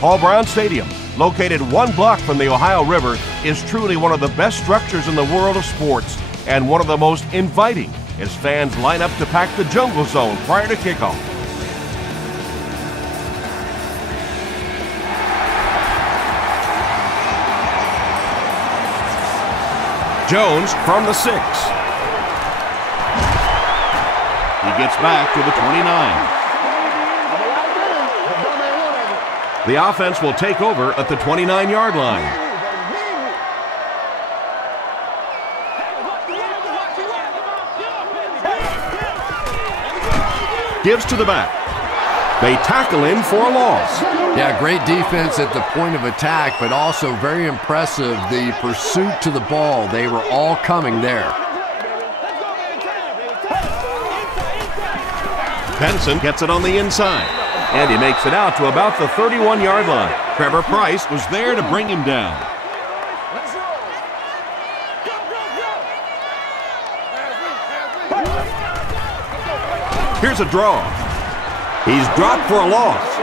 Paul Brown Stadium, located 1 block from the Ohio River, is truly one of the best structures in the world of sports and one of the most inviting as fans line up to pack the jungle zone prior to kickoff. Jones from the 6. He gets back to the 29. The offense will take over at the 29-yard line. Gives to the back. They tackle him for a loss. Yeah, great defense at the point of attack, but also very impressive the pursuit to the ball. They were all coming there. Benson gets it on the inside, and he makes it out to about the 31-yard line. Trevor Price was there to bring him down. Here's a draw. He's dropped for a loss.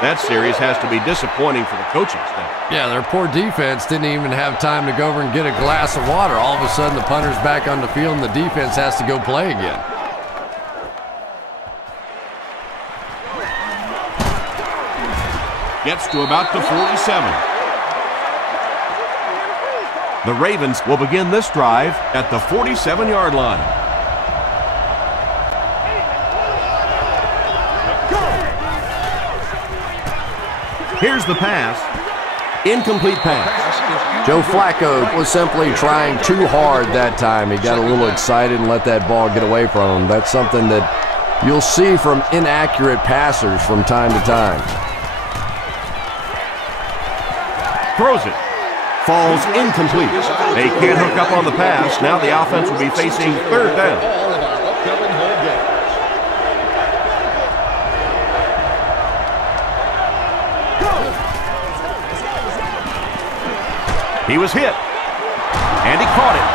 That series has to be disappointing for the coaching staff. Yeah, their poor defense didn't even have time to go over and get a glass of water. All of a sudden, the punter's back on the field, and the defense has to go play again. Gets to about the 47. The Ravens will begin this drive at the 47-yard line. Here's the pass. Incomplete pass. Joe Flacco was simply trying too hard that time. He got a little excited and let that ball get away from him. That's something that you'll see from inaccurate passers from time to time. Throws it. Falls incomplete. They can't hook up on the pass. Now the offense will be facing third down. He was hit, and he caught it.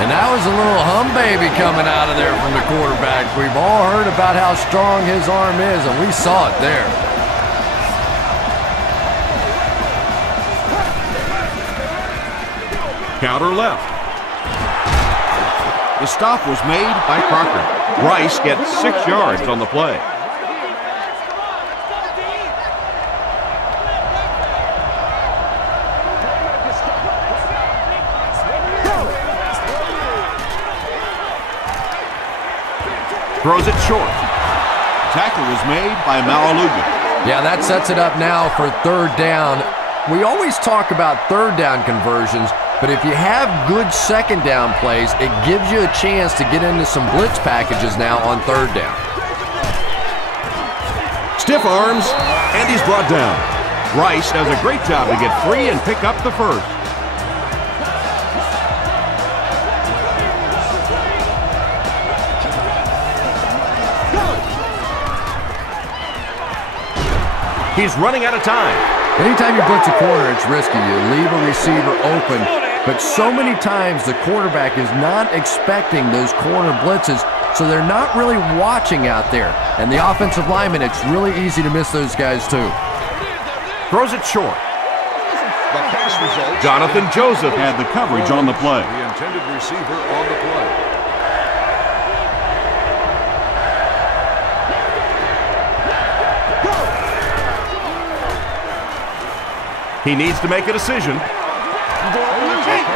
And that was a little hum baby coming out of there from the quarterback. We've all heard about how strong his arm is, and we saw it there. Counter left. The stop was made by Crocker. Rice gets 6 yards on the play. Throws it short. Tackle was made by Malaluga. Yeah, that sets it up now for third down. We always talk about third down conversions, but if you have good second down plays, it gives you a chance to get into some blitz packages now on third down. Stiff arms, and he's brought down. Rice does a great job to get free and pick up the first. He's running out of time. Anytime you blitz a corner, it's risky. You leave a receiver open, but so many times the quarterback is not expecting those corner blitzes, so they're not really watching out there. And the offensive lineman, it's really easy to miss those guys too. Throws it short. Jonathan Joseph had the coverage on the play. The intended receiver on the play. He needs to make a decision.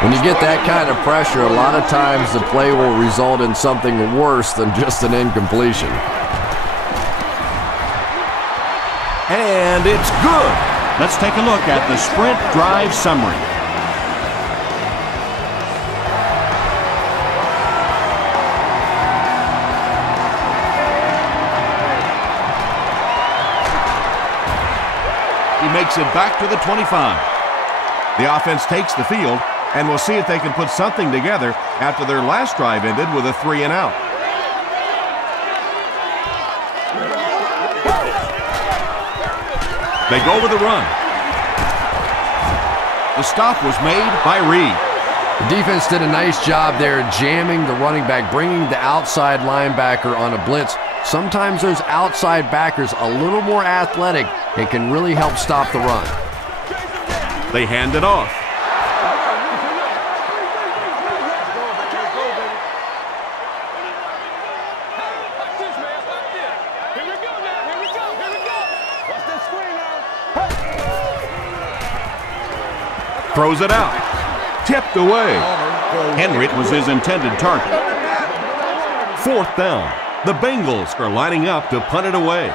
When you get that kind of pressure, a lot of times the play will result in something worse than just an incompletion. And it's good. Let's take a look at the sprint drive summary. He makes it back to the 25. The offense takes the field, and we'll see if they can put something together after their last drive ended with a 3-and-out. They go with the run. The stop was made by Reed. The defense did a nice job there jamming the running back, bringing the outside linebacker on a blitz. Sometimes those outside backers a little more athletic and can really help stop the run. They hand it off. Throws it out. Tipped away. Henry was his intended target. 4th down. The Bengals are lining up to punt it away.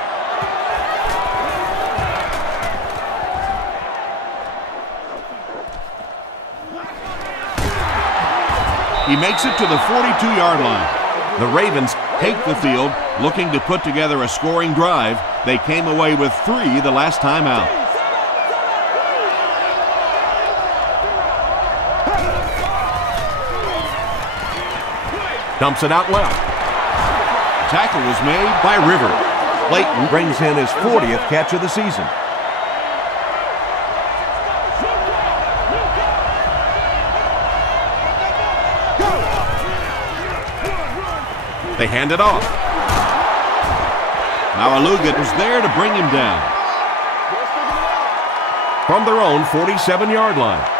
He makes it to the 42-yard line. The Ravens take the field, looking to put together a scoring drive. They came away with 3 the last time out. Dumps it out left. Tackle was made by River. Layton brings in his 40th catch of the season. They hand it off. Malaluga was there to bring him down. From their own 47-yard line.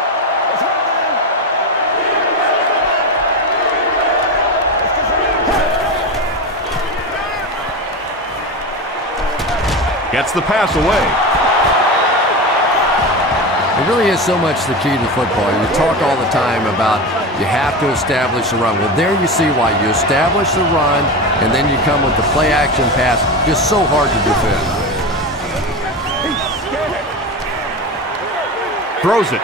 Gets the pass away. It really is so much the key to football. You talk all the time about you have to establish the run. Well, there you see why. You establish the run, and then you come with the play-action pass. Just so hard to defend. Throws it.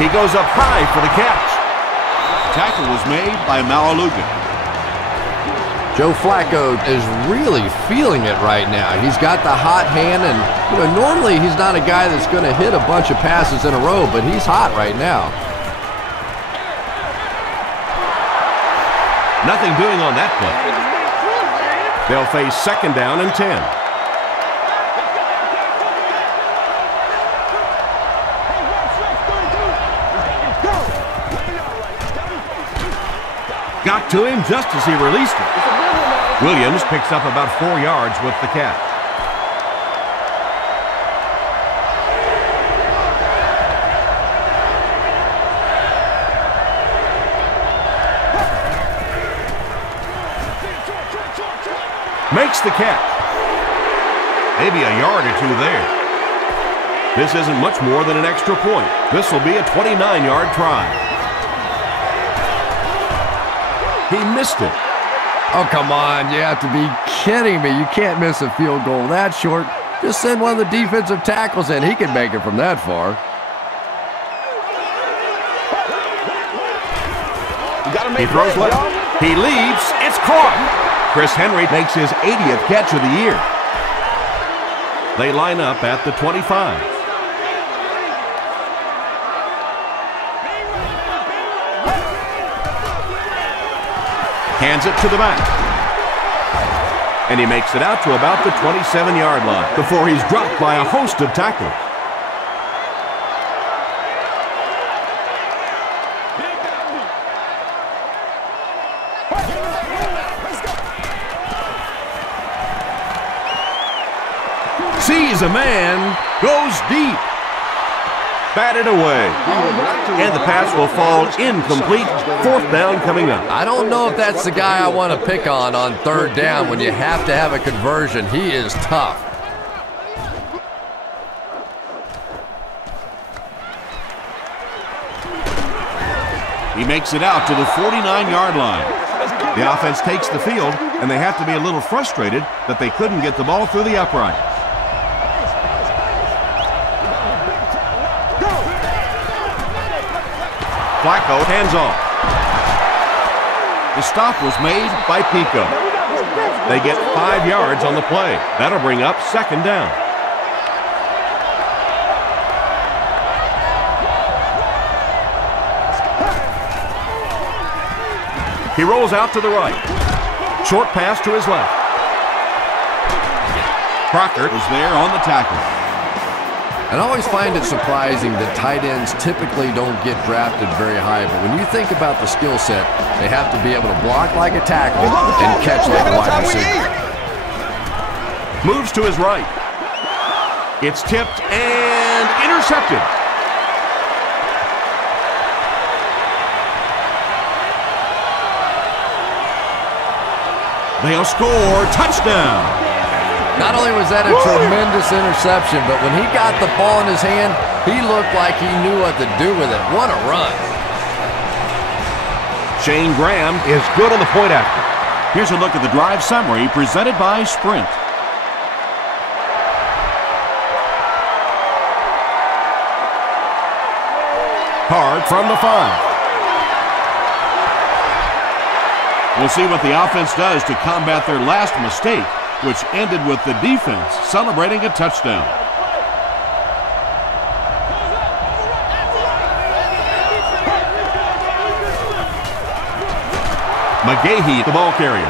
He goes up high for the catch. Tackle was made by Malaluga. Joe Flacco is really feeling it right now. He's got the hot hand, and normally he's not a guy that's going to hit a bunch of passes in a row, but he's hot right now. Nothing doing on that play. They'll face 2nd down and 10. Got to him just as he released it. Williams picks up about 4 yards with the catch. Makes the catch. Maybe a yard or 2 there. This isn't much more than an extra point. This will be a 29-yard try. He missed it. Oh, come on. You have to be kidding me. You can't miss a field goal that short. Just send one of the defensive tackles in. He can make it from that far. He throws left. He leaps. It's caught. Chris Henry makes his 80th catch of the year. They line up at the 25. Hands it to the back. And he makes it out to about the 27-yard line before he's dropped by a host of tacklers. Sees a man, goes deep. Batted away. And the pass will fall incomplete. 4th down coming up. I don't know if that's the guy I want to pick on 3rd down when you have to have a conversion. He is tough. He makes it out to the 49-yard line. The offense takes the field, and they have to be a little frustrated that they couldn't get the ball through the uprights. Flacco hands off. The stop was made by Pico. They get 5 yards on the play. That'll bring up 2nd down. He rolls out to the right. Short pass to his left. Crocker was there on the tackle. And I always find it surprising that tight ends typically don't get drafted very high, but when you think about the skill set, they have to be able to block like a tackle and catch like a wide receiver. Moves to his right. It's tipped and intercepted. They'll score. Touchdown. Not only was that a tremendous interception, but when he got the ball in his hand, he looked like he knew what to do with it. What a run. Shane Graham is good on the point after. Here's a look at the drive summary presented by Sprint. Hard from the 5. We'll see what the offense does to combat their last mistake, which ended with the defense celebrating a touchdown. McGahee, the ball carrier.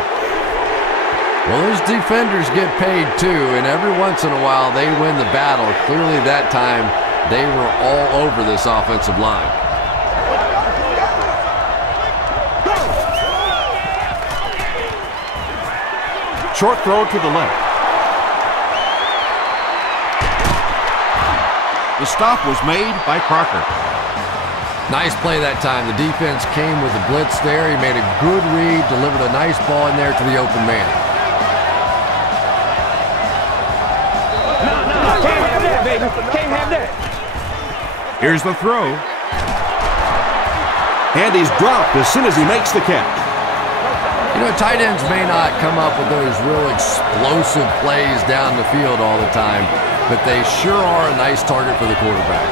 Well, those defenders get paid too, and every once in a while they win the battle. Clearly that time they were all over this offensive line. Short throw to the left. The stop was made by Crocker. Nice play that time. The defense came with the blitz there. He made a good read, delivered a nice ball in there to the open man. Can't have that, baby. Can't have that. Here's the throw. And he's dropped as soon as he makes the catch. You know, tight ends may not come up with those real explosive plays down the field all the time, but they sure are a nice target for the quarterback.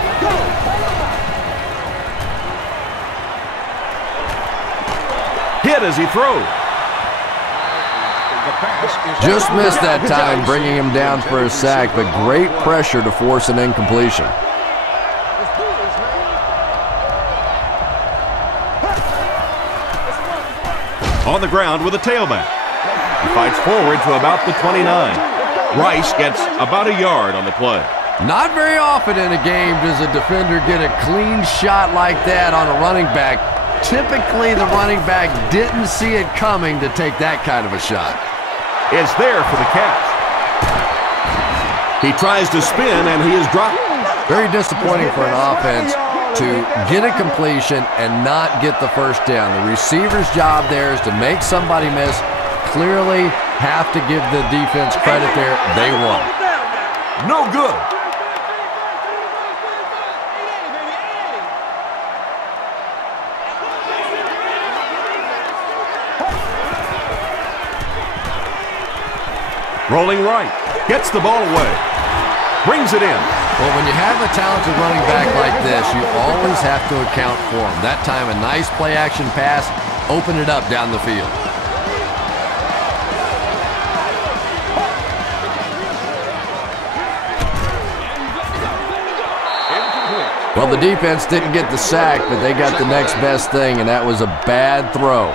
Hit as he throws. Just missed that time, bringing him down for a sack, but great pressure to force an incompletion. On the ground with a tailback. He fights forward to about the 29. Rice gets about a yard on the play. Not very often in a game does a defender get a clean shot like that on a running back. Typically, the running back didn't see it coming to take that kind of a shot. It's there for the catch. He tries to spin, and he is dropped. Very disappointing for an offense to get a completion and not get the first down. The receiver's job there is to make somebody miss. Clearly have to give the defense credit there. They won. No good. Rolling right. Gets the ball away. Brings it in. Well, when you have a talented running back like this, you always have to account for him. That time, a nice play-action pass opened it up down the field. Well, the defense didn't get the sack, but they got the next best thing, and that was a bad throw.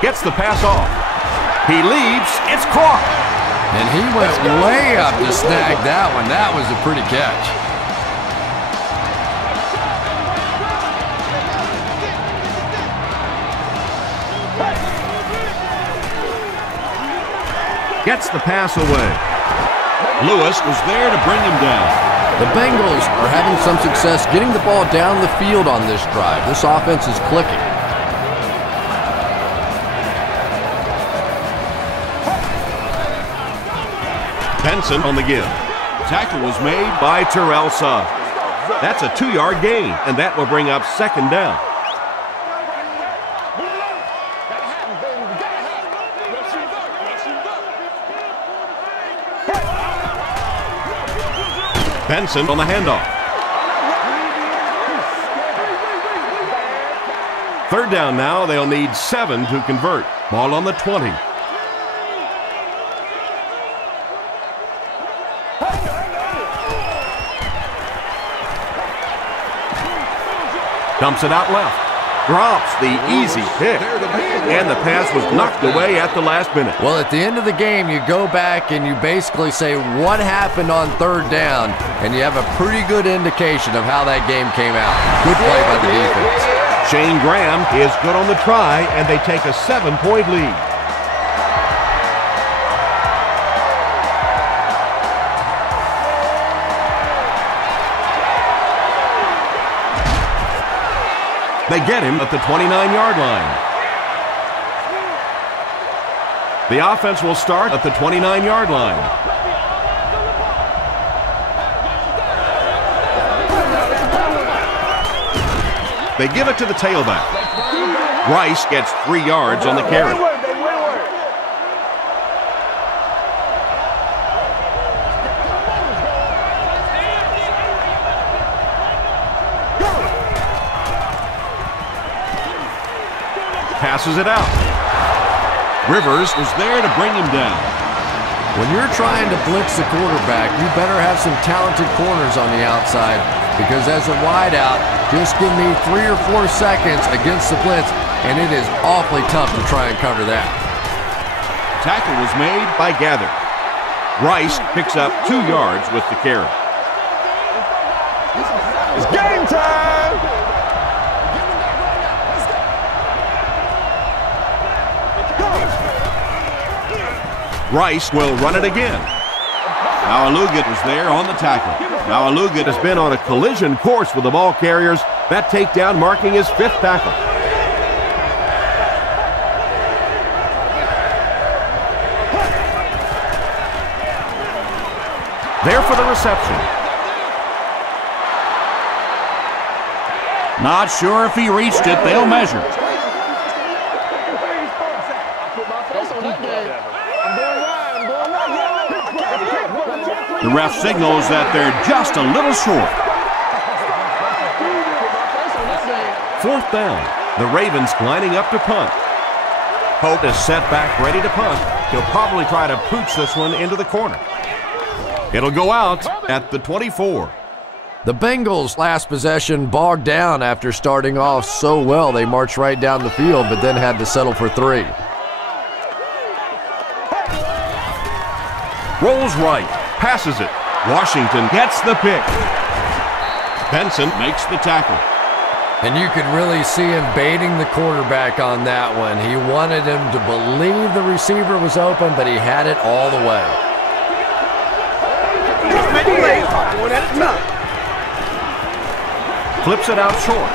Gets the pass off. He leaps. It's caught. And he went way up to snag that one. That was a pretty catch. Gets the pass away. Lewis was there to bring him down. The Bengals are having some success getting the ball down the field on this drive. This offense is clicking. Benson on the give. Tackle was made by Terrell Suggs. That's a 2-yard gain, and that will bring up second down. Benson on the handoff. Third down now. They'll need 7 to convert. Ball on the 20. Dumps it out left. Drops the easy pick. And the pass was knocked away at the last minute. Well, at the end of the game, you go back and you basically say what happened on third down, and you have a pretty good indication of how that game came out. Good play by the defense. Shane Graham is good on the try, and they take a 7-point lead. They get him at the 29-yard line. The offense will start at the 29-yard line. They give it to the tailback. Rice gets 3 yards on the carry. Passes it out. Rivers is there to bring him down. When you're trying to blitz the quarterback, you better have some talented corners on the outside, because as a wideout, just give me 3 or 4 seconds against the blitz, and it is awfully tough to try and cover that. Tackle was made by Gather. Rice picks up 2 yards with the carry. It's game time! Rice will run it again. Now Alugat is there on the tackle. Now Alugat has been on a collision course with the ball carriers. That takedown marking his 5th tackle. There for the reception. Not sure if he reached it. They'll measure. The ref signals that they're just a little short. 4th down. The Ravens lining up to punt. Hope is set back ready to punt. He'll probably try to pooch this one into the corner. It'll go out at the 24. The Bengals' last possession bogged down after starting off so well. They marched right down the field, but then had to settle for 3. Rolls right. Passes it. Washington gets the pick. Benson Makes the tackle. And you could really see him baiting the quarterback on that one. He wanted him to believe the receiver was open, but he had it all the way. flips it out short.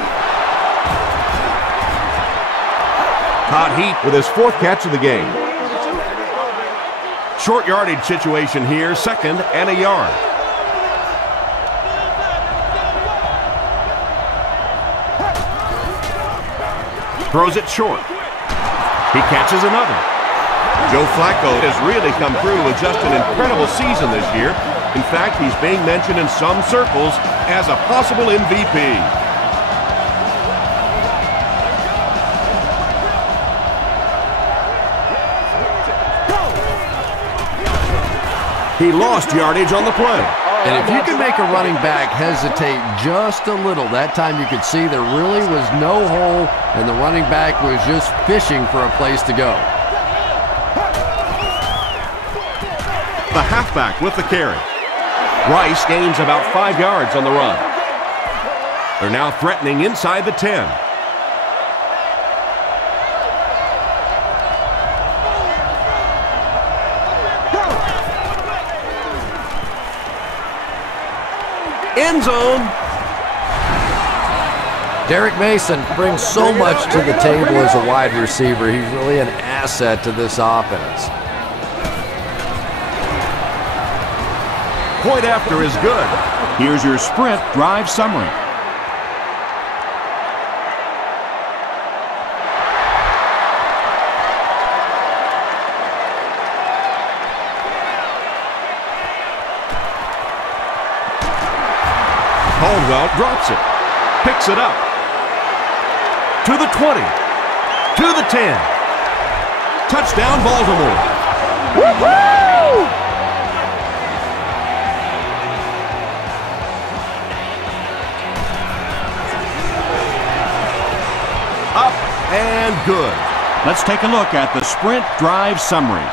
Todd Heat with his 4th catch of the game. Short yardage situation here, 2nd and a yard. Throws it short. He catches another. Joe Flacco has really come through with just an incredible season this year. In fact, he's being mentioned in some circles as a possible MVP. He lost yardage on the play. And if you can make a running back hesitate just a little, that time you could see there really was no hole and the running back was just fishing for a place to go. The halfback with the carry. Rice gains about 5 yards on the run. They're now threatening inside the 10. End zone. Derek Mason brings so much to the table as a wide receiver. He's really an asset to this offense. Point after is good. Here's your sprint drive summary. Caldwell drops it, picks it up, to the 20, to the 10. Touchdown, Baltimore. Woo-hoo! Up and good. Let's take a look at the sprint drive summary.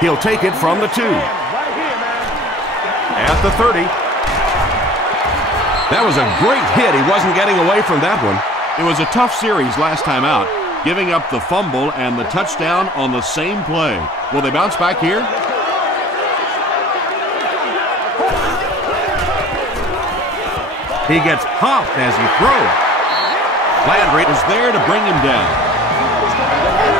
He'll take it from the 2. at the 30. That was a great hit. He wasn't getting away from that one. It was a tough series last time out, giving up the fumble and the touchdown on the same play. Will they bounce back here? He gets popped as he throws. Landry was there to bring him down.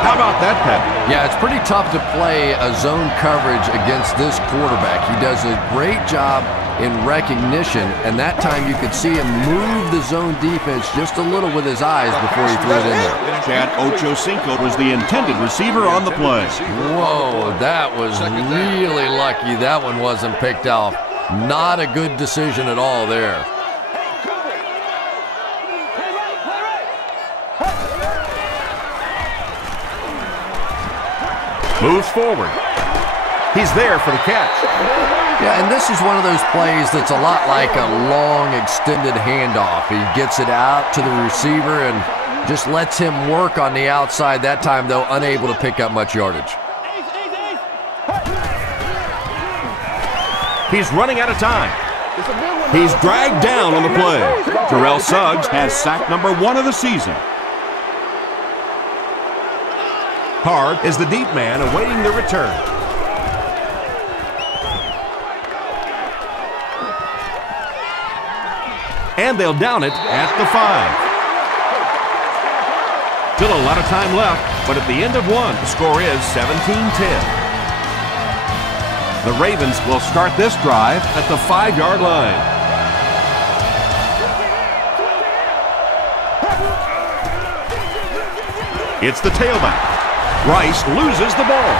How about that, Pat? Yeah, it's pretty tough to play a zone coverage against this quarterback. He does a great job in recognition, and that time you could see him move the zone defense just a little with his eyes before he threw it in there. Chad Ochocinco was the intended receiver on the play. Whoa, that was really lucky that one wasn't picked off. Not a good decision at all there. Moves forward. He's there for the catch. Yeah, and this is one of those plays that's a lot like a long, extended handoff. He gets it out to the receiver and just lets him work on the outside. That time, though, unable to pick up much yardage. He's running out of time. He's dragged down on the play. Terrell Suggs has sack number 1 of the season. Hard is the deep man awaiting the return. And they'll down it at the 5. Still a lot of time left, but at the end of one, the score is 17-10. The Ravens will start this drive at the 5-yard line. It's the tailback. Rice loses the ball.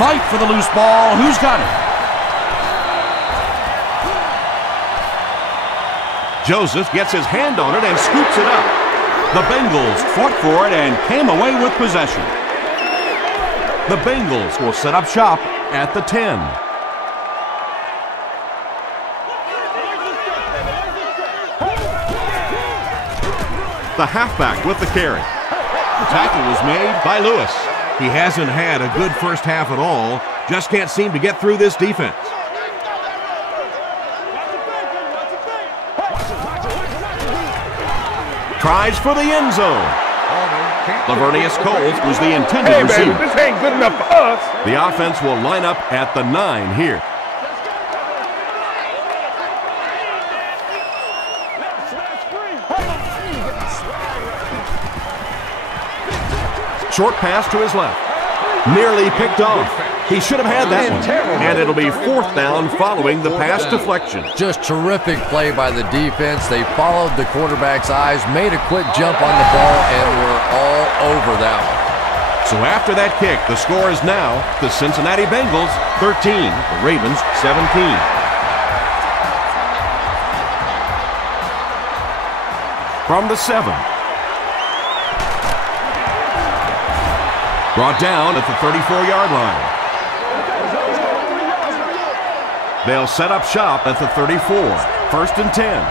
Fight for the loose ball. Who's got it? Joseph gets his hand on it and scoops it up. The Bengals fought for it and came away with possession. The Bengals will set up shop at the 10. The halfback with the carry. The tackle was made by Lewis. He hasn't had a good first half at all. Just can't seem to get through this defense. Tries for the end zone. Lavernius Coles was the intended receiver. This ain't good enough for us. The offense will line up at the 9 here. Short pass to his left. Nearly picked off. He should have had that one. And it'll be 4th down following the pass deflection. Just terrific play by the defense. They followed the quarterback's eyes, made a quick jump on the ball, and were all over that one. So after that kick, the score is now the Cincinnati Bengals 13, the Ravens 17. From the 7. Brought down at the 34-yard line. They'll set up shop at the 34. 1st and 10.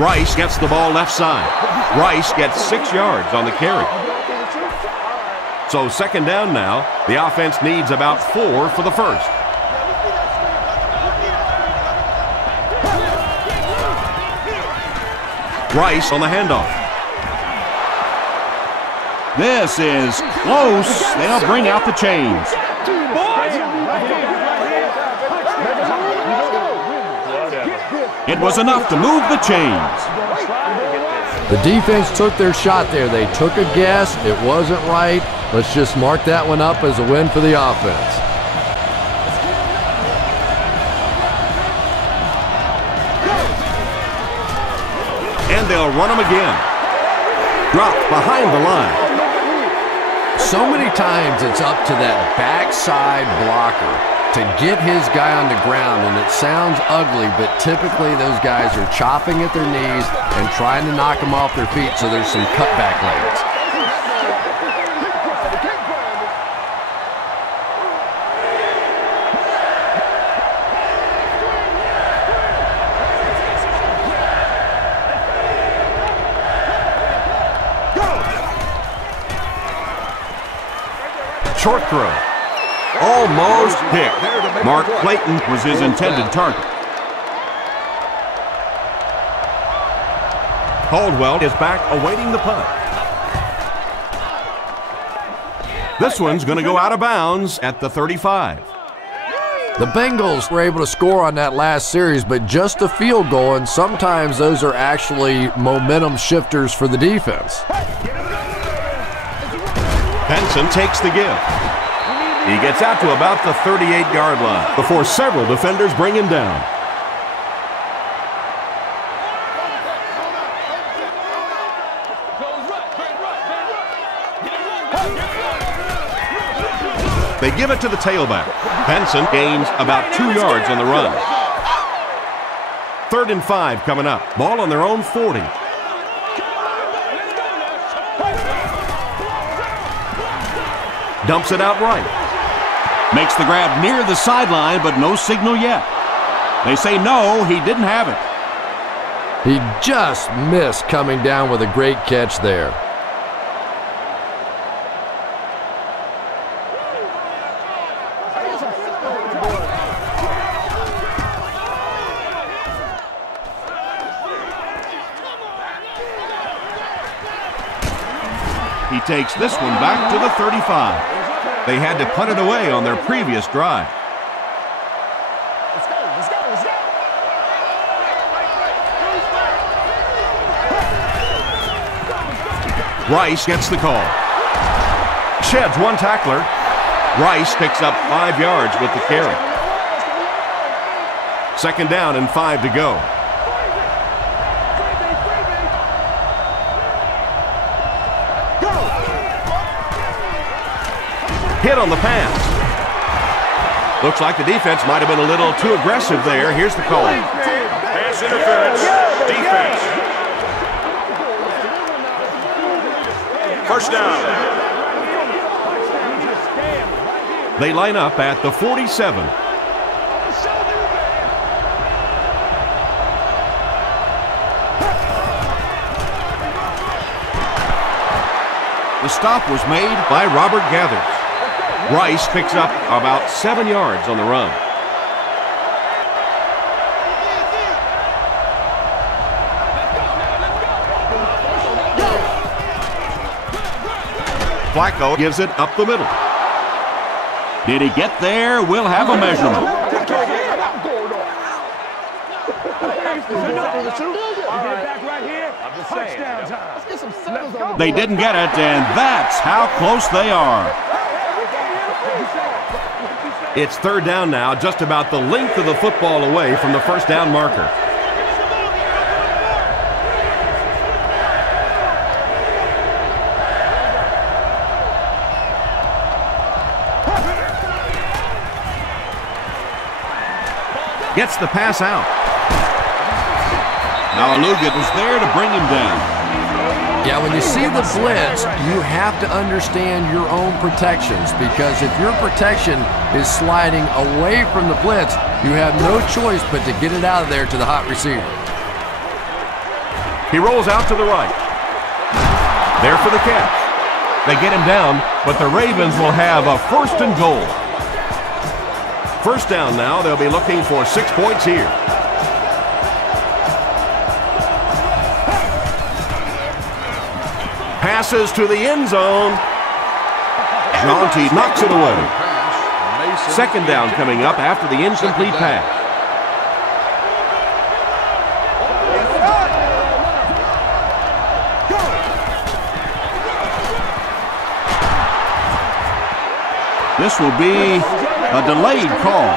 Rice gets the ball left side. Rice gets 6 yards on the carry. So 2nd down now. The offense needs about 4 for the first. Rice on the handoff. This is close. They'll bring out the chains. It was enough to move the chains. The defense took their shot there. They took a guess. It wasn't right. Let's just mark that one up as a win for the offense. And they'll run them again. Dropped behind the line. So many times it's up to that backside blocker to get his guy on the ground, and it sounds ugly, but typically those guys are chopping at their knees and trying to knock them off their feet, so there's some cutback lanes. Short throw. Almost picked. Mark Clayton was his intended target. Caldwell is back awaiting the punt. This one's going to go out of bounds at the 35. The Bengals were able to score on that last series, but just a field goal, and sometimes those are actually momentum shifters for the defense. Benson takes the give. He gets out to about the 38-yard line before several defenders bring him down. They give it to the tailback. Benson gains about 2 yards on the run. 3rd and 5 coming up. Ball on their own 40. Dumps it out right. Makes the grab near the sideline, but no signal yet. They say no, he didn't have it. He just missed coming down with a great catch there. He takes this one back to the 35. They had to punt it away on their previous drive. Let's go, let's go, let's go. Rice gets the call. Sheds one tackler. Rice picks up 5 yards with the carry. 2nd down and 5 to go. Hit on the pass. Looks like the defense might have been a little too aggressive there. Here's the call. Pass interference. Defense. 1st down. They line up at the 47. The stop was made by Robert Gathers. Rice picks up about 7 yards on the run. Flacco gives it up the middle. Did he get there? We'll have a measurement. They didn't get it, and that's how close they are. It's 3rd down now, just about the length of the football away from the 1st down marker. Gets the pass out. Now Alugat was there to bring him down. Yeah, when you see the blitz, you have to understand your own protections, because if your protection is sliding away from the blitz, you have no choice but to get it out of there to the hot receiver. He rolls out to the right. There for the catch. They get him down, but the Ravens will have a 1st and goal. 1st down now. They'll be looking for 6 points here. Passes to the end zone. Jaunty knocks it away. 2nd down coming up after the incomplete pass. This will be a delayed call.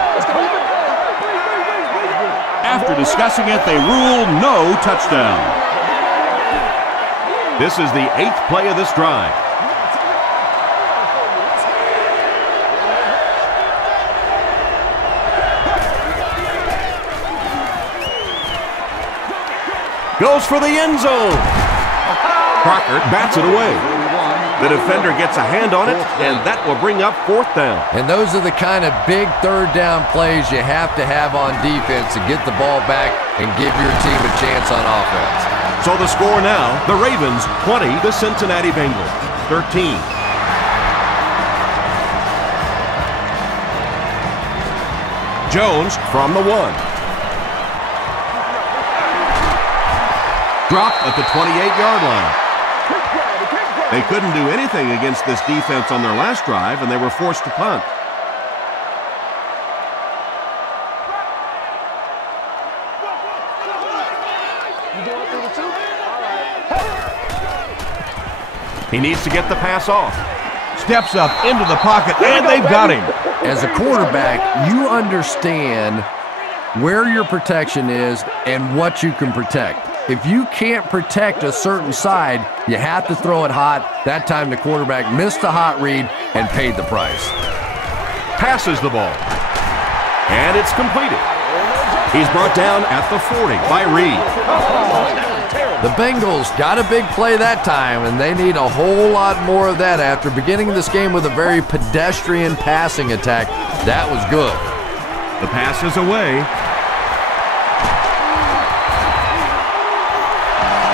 After discussing it, they rule no touchdown. This is the 8th play of this drive. Goes for the end zone. Crocker bats it away. The defender gets a hand on it, and that will bring up 4th down. And those are the kind of big 3rd down plays you have to have on defense to get the ball back and give your team a chance on offense. So the score now, the Ravens 20, the Cincinnati Bengals 13. Jones from the 1. Dropped at the 28-yard line. They couldn't do anything against this defense on their last drive, and they were forced to punt. He needs to get the pass off. Steps up into the pocket, and they've got him. As a quarterback, you understand where your protection is and what you can protect. If you can't protect a certain side, you have to throw it hot. That time the quarterback missed the hot read and paid the price. Passes the ball. And it's completed. He's brought down at the 40 by Reed. The Bengals got a big play that time, and they need a whole lot more of that after beginning this game with a very pedestrian passing attack. That was good. The pass is away.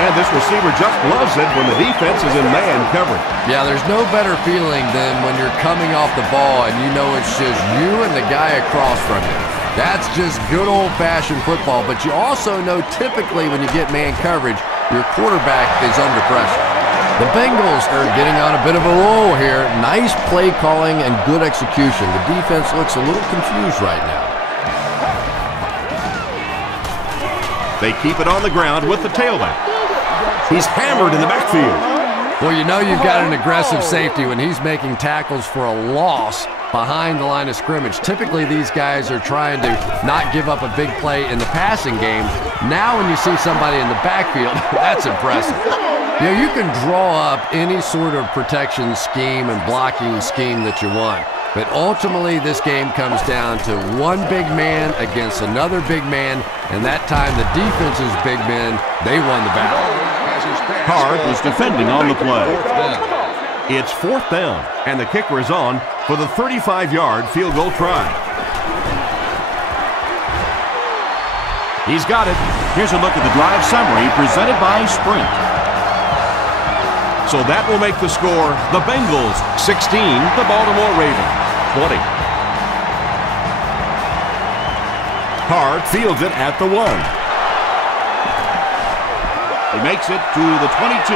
And this receiver just loves it when the defense is in man coverage. Yeah, there's no better feeling than when you're coming off the ball and you know it's just you and the guy across from you. That's just good old-fashioned football, but you also know typically when you get man coverage, your quarterback is under pressure. The Bengals are getting on a bit of a roll here. Nice play calling and good execution. The defense looks a little confused right now. They keep it on the ground with the tailback. He's hammered in the backfield. Well, you know you've got an aggressive safety when he's making tackles for a loss behind the line of scrimmage. Typically, these guys are trying to not give up a big play in the passing game. Now when you see somebody in the backfield, that's impressive. You know, you can draw up any sort of protection scheme and blocking scheme that you want. But ultimately, this game comes down to one big man against another big man, and that time the defense's big men, they won the battle. Card was defending on the play. It's 4th down, and the kicker is on for the 35-yard field goal try. He's got it. Here's a look at the drive summary presented by Sprint. So that will make the score the Bengals 16, the Baltimore Ravens 20. Card fields it at the 1. He makes it to the 22.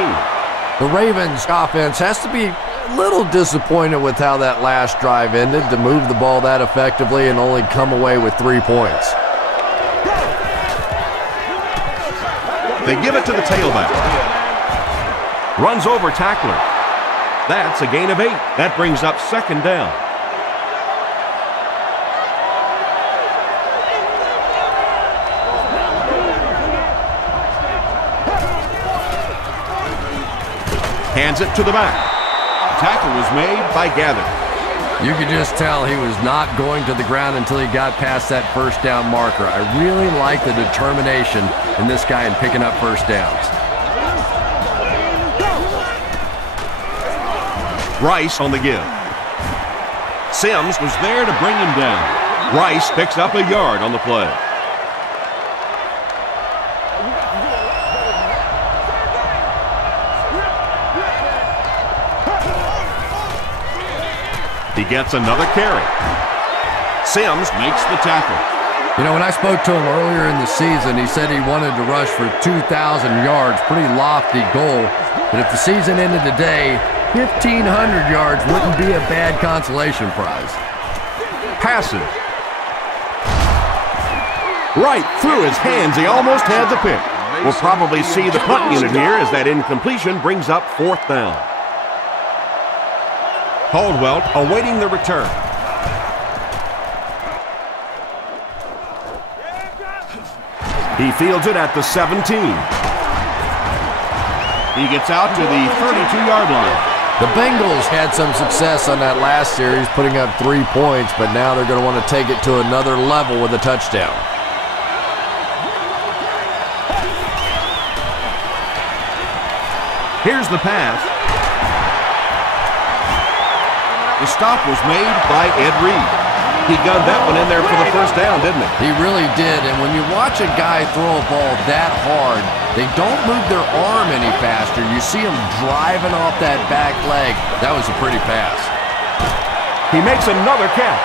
The Ravens offense has to be a little disappointed with how that last drive ended to move the ball that effectively and only come away with 3 points. They give it to the tailback. Runs over tackler. That's a gain of 8. That brings up 2nd down. Hands it to the back. Tackle was made by Gather. You could just tell he was not going to the ground until he got past that 1st down marker. I really like the determination in this guy in picking up 1st downs. Rice on the give. Sims was there to bring him down. Rice picks up a yard on the play. He gets another carry. Sims makes the tackle. You know, when I spoke to him earlier in the season, he said he wanted to rush for 2,000 yards. Pretty lofty goal. But if the season ended today, 1,500 yards wouldn't be a bad consolation prize. Passes. Right through his hands. He almost had the pick. We'll probably see the punt unit here as that incompletion brings up 4th down. Caldwell awaiting the return. He fields it at the 17. He gets out to the 32-yard line. The Bengals had some success on that last series, putting up 3 points, but now they're going to want to take it to another level with a touchdown. Here's the pass. The stop was made by Ed Reed. He gunned that one in there for the 1st down, didn't he? He really did, and when you watch a guy throw a ball that hard, they don't move their arm any faster. You see him driving off that back leg. That was a pretty pass. He makes another catch.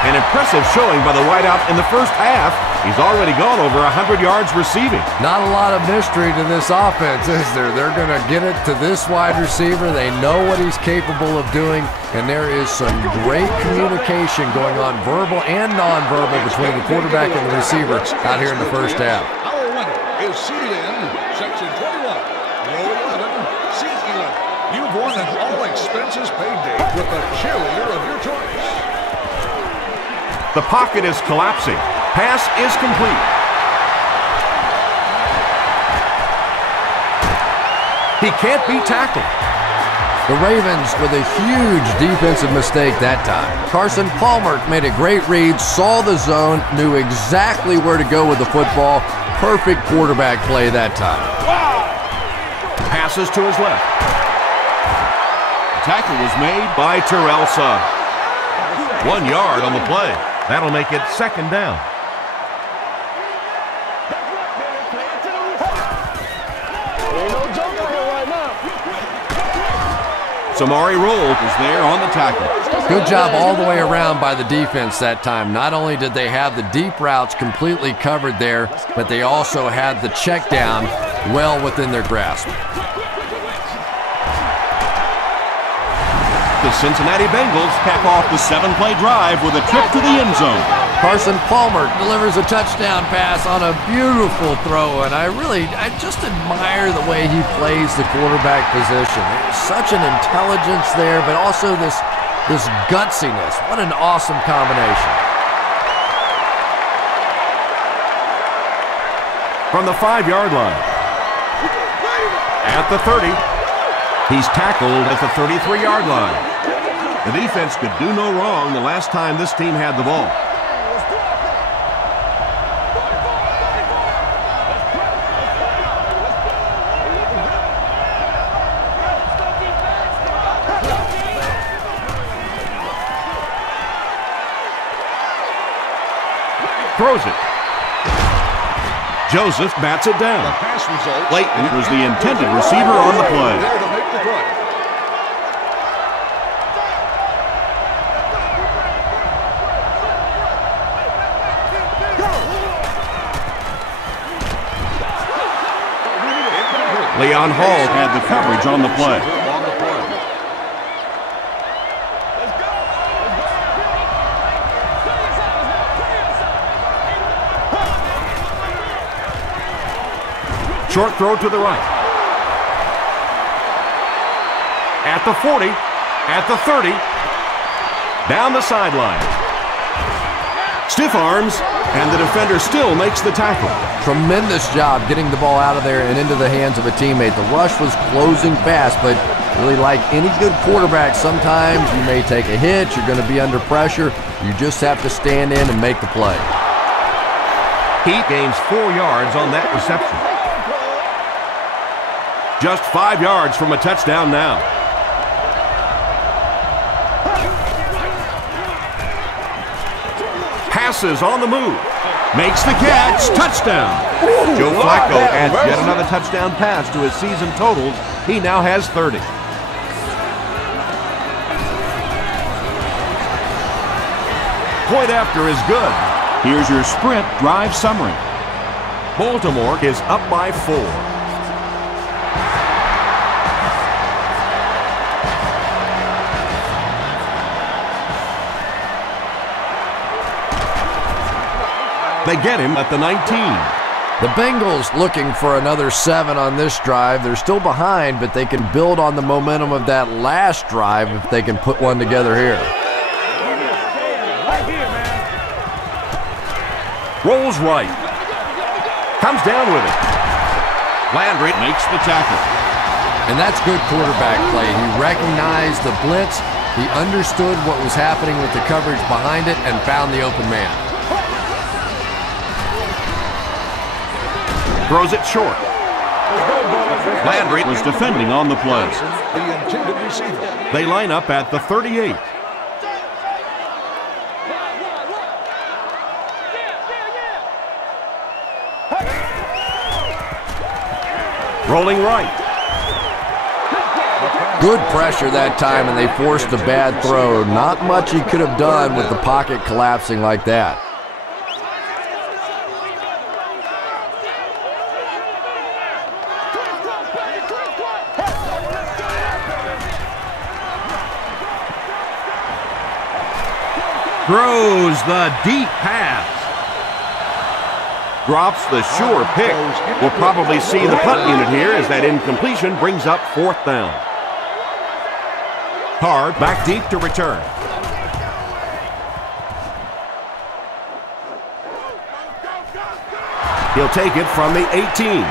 An impressive showing by the wideout in the first half. He's already gone over 100 yards receiving. Not a lot of mystery to this offense, is there? They're going to get it to this wide receiver. They know what he's capable of doing, and there is some great communication going on, verbal and nonverbal, between the quarterback and the receiver out here in the first half. Our winner is seated in Section 21, Row 11, Seat 11. You've won an all-expenses-paid day with the cheerleader of your choice. The pocket is collapsing. Pass is complete. He can't be tackled. The Ravens with a huge defensive mistake that time. Carson Palmer made a great read, saw the zone, knew exactly where to go with the football. Perfect quarterback play that time. Passes to his left. The tackle was made by Terrell Suggs. 1 yard on the play. That'll make it second down. Samari Roll is there on the tackle. Good job all the way around by the defense that time. Not only did they have the deep routes completely covered there, but they also had the check down well within their grasp. The Cincinnati Bengals cap off the 7-play drive with a trip to the end zone. Carson Palmer delivers a touchdown pass on a beautiful throw, and I just admire the way he plays the quarterback position. There's such an intelligence there, but also this gutsiness. What an awesome combination. From the 5-yard line. At the 30. He's tackled at the 33-yard line. The defense could do no wrong the last time this team had the ball. Throws it. Joseph bats it down. The pass result. Leighton was the intended receiver on the play. There to make the play. Leon Hall had the coverage on the play. Short throw to the right. At the 40, at the 30, down the sideline. Stiff arms, and the defender still makes the tackle. Tremendous job getting the ball out of there and into the hands of a teammate. The rush was closing fast, but really, like any good quarterback, sometimes you may take a hit, you're going to be under pressure. You just have to stand in and make the play. He gains 4 yards on that reception. Just 5 yards from a touchdown now. Passes on the move. Makes the catch. Touchdown. Joe Flacco adds yet another touchdown pass to his season totals. He now has 30. Point after is good. Here's your sprint drive summary. Baltimore is up by 4. They get him at the 19. The Bengals looking for another 7 on this drive. They're still behind, but they can build on the momentum of that last drive if they can put one together here. Rolls right. Comes down with it. Landry makes the tackle. And that's good quarterback play. He recognized the blitz. He understood what was happening with the coverage behind it and found the open man. Throws it short. Landry was defending on the play. The intended receiver. They line up at the 38. Rolling right. Good pressure that time, and they forced a bad throw. Not much he could have done with the pocket collapsing like that. Throws the deep pass. Drops the sure pick. We'll probably see the punt unit here as that incompletion brings up 4th down. Card back deep to return. He'll take it from the 18.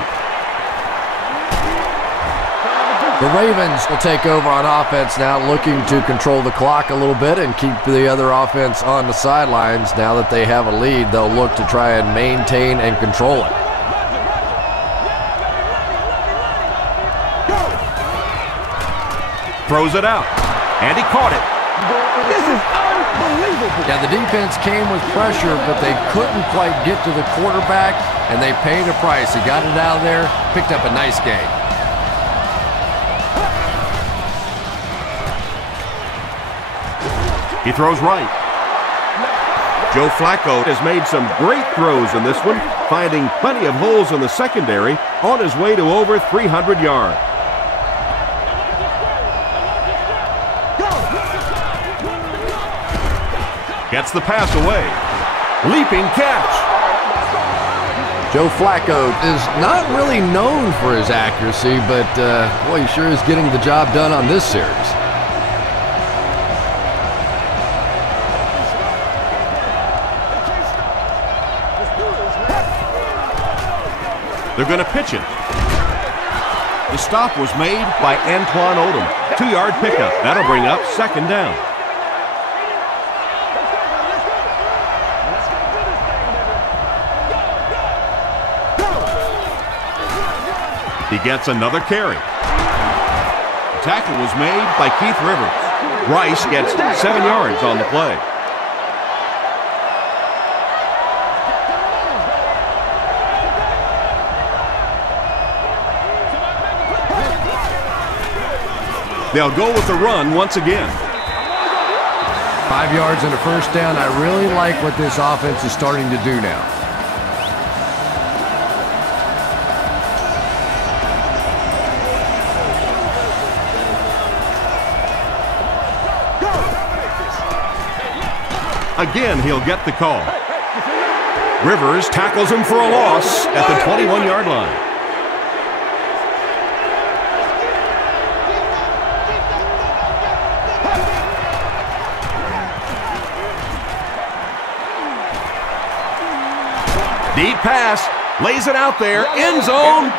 The Ravens will take over on offense now, looking to control the clock a little bit and keep the other offense on the sidelines. Now that they have a lead, they'll look to try and maintain and control it. Throws it out, and he caught it. This is unbelievable. Yeah, the defense came with pressure, but they couldn't quite get to the quarterback, and they paid a price. He got it out of there, picked up a nice game. He throws right. Joe Flacco has made some great throws in this one, finding plenty of holes in the secondary on his way to over 300 yards. Gets the pass away. Leaping catch. Joe Flacco is not really known for his accuracy, but boy, he sure is getting the job done on this series. They're going to pitch it. The stop was made by Antoine Odom. 2-yard pickup. That'll bring up 2nd down. He gets another carry. The tackle was made by Keith Rivers. Rice gets 7 yards on the play. They'll go with the run once again. 5 yards and a 1st down. I really like what this offense is starting to do now. Again, he'll get the call. Rivers tackles him for a loss at the 21-yard line. Deep pass, lays it out there, end zone.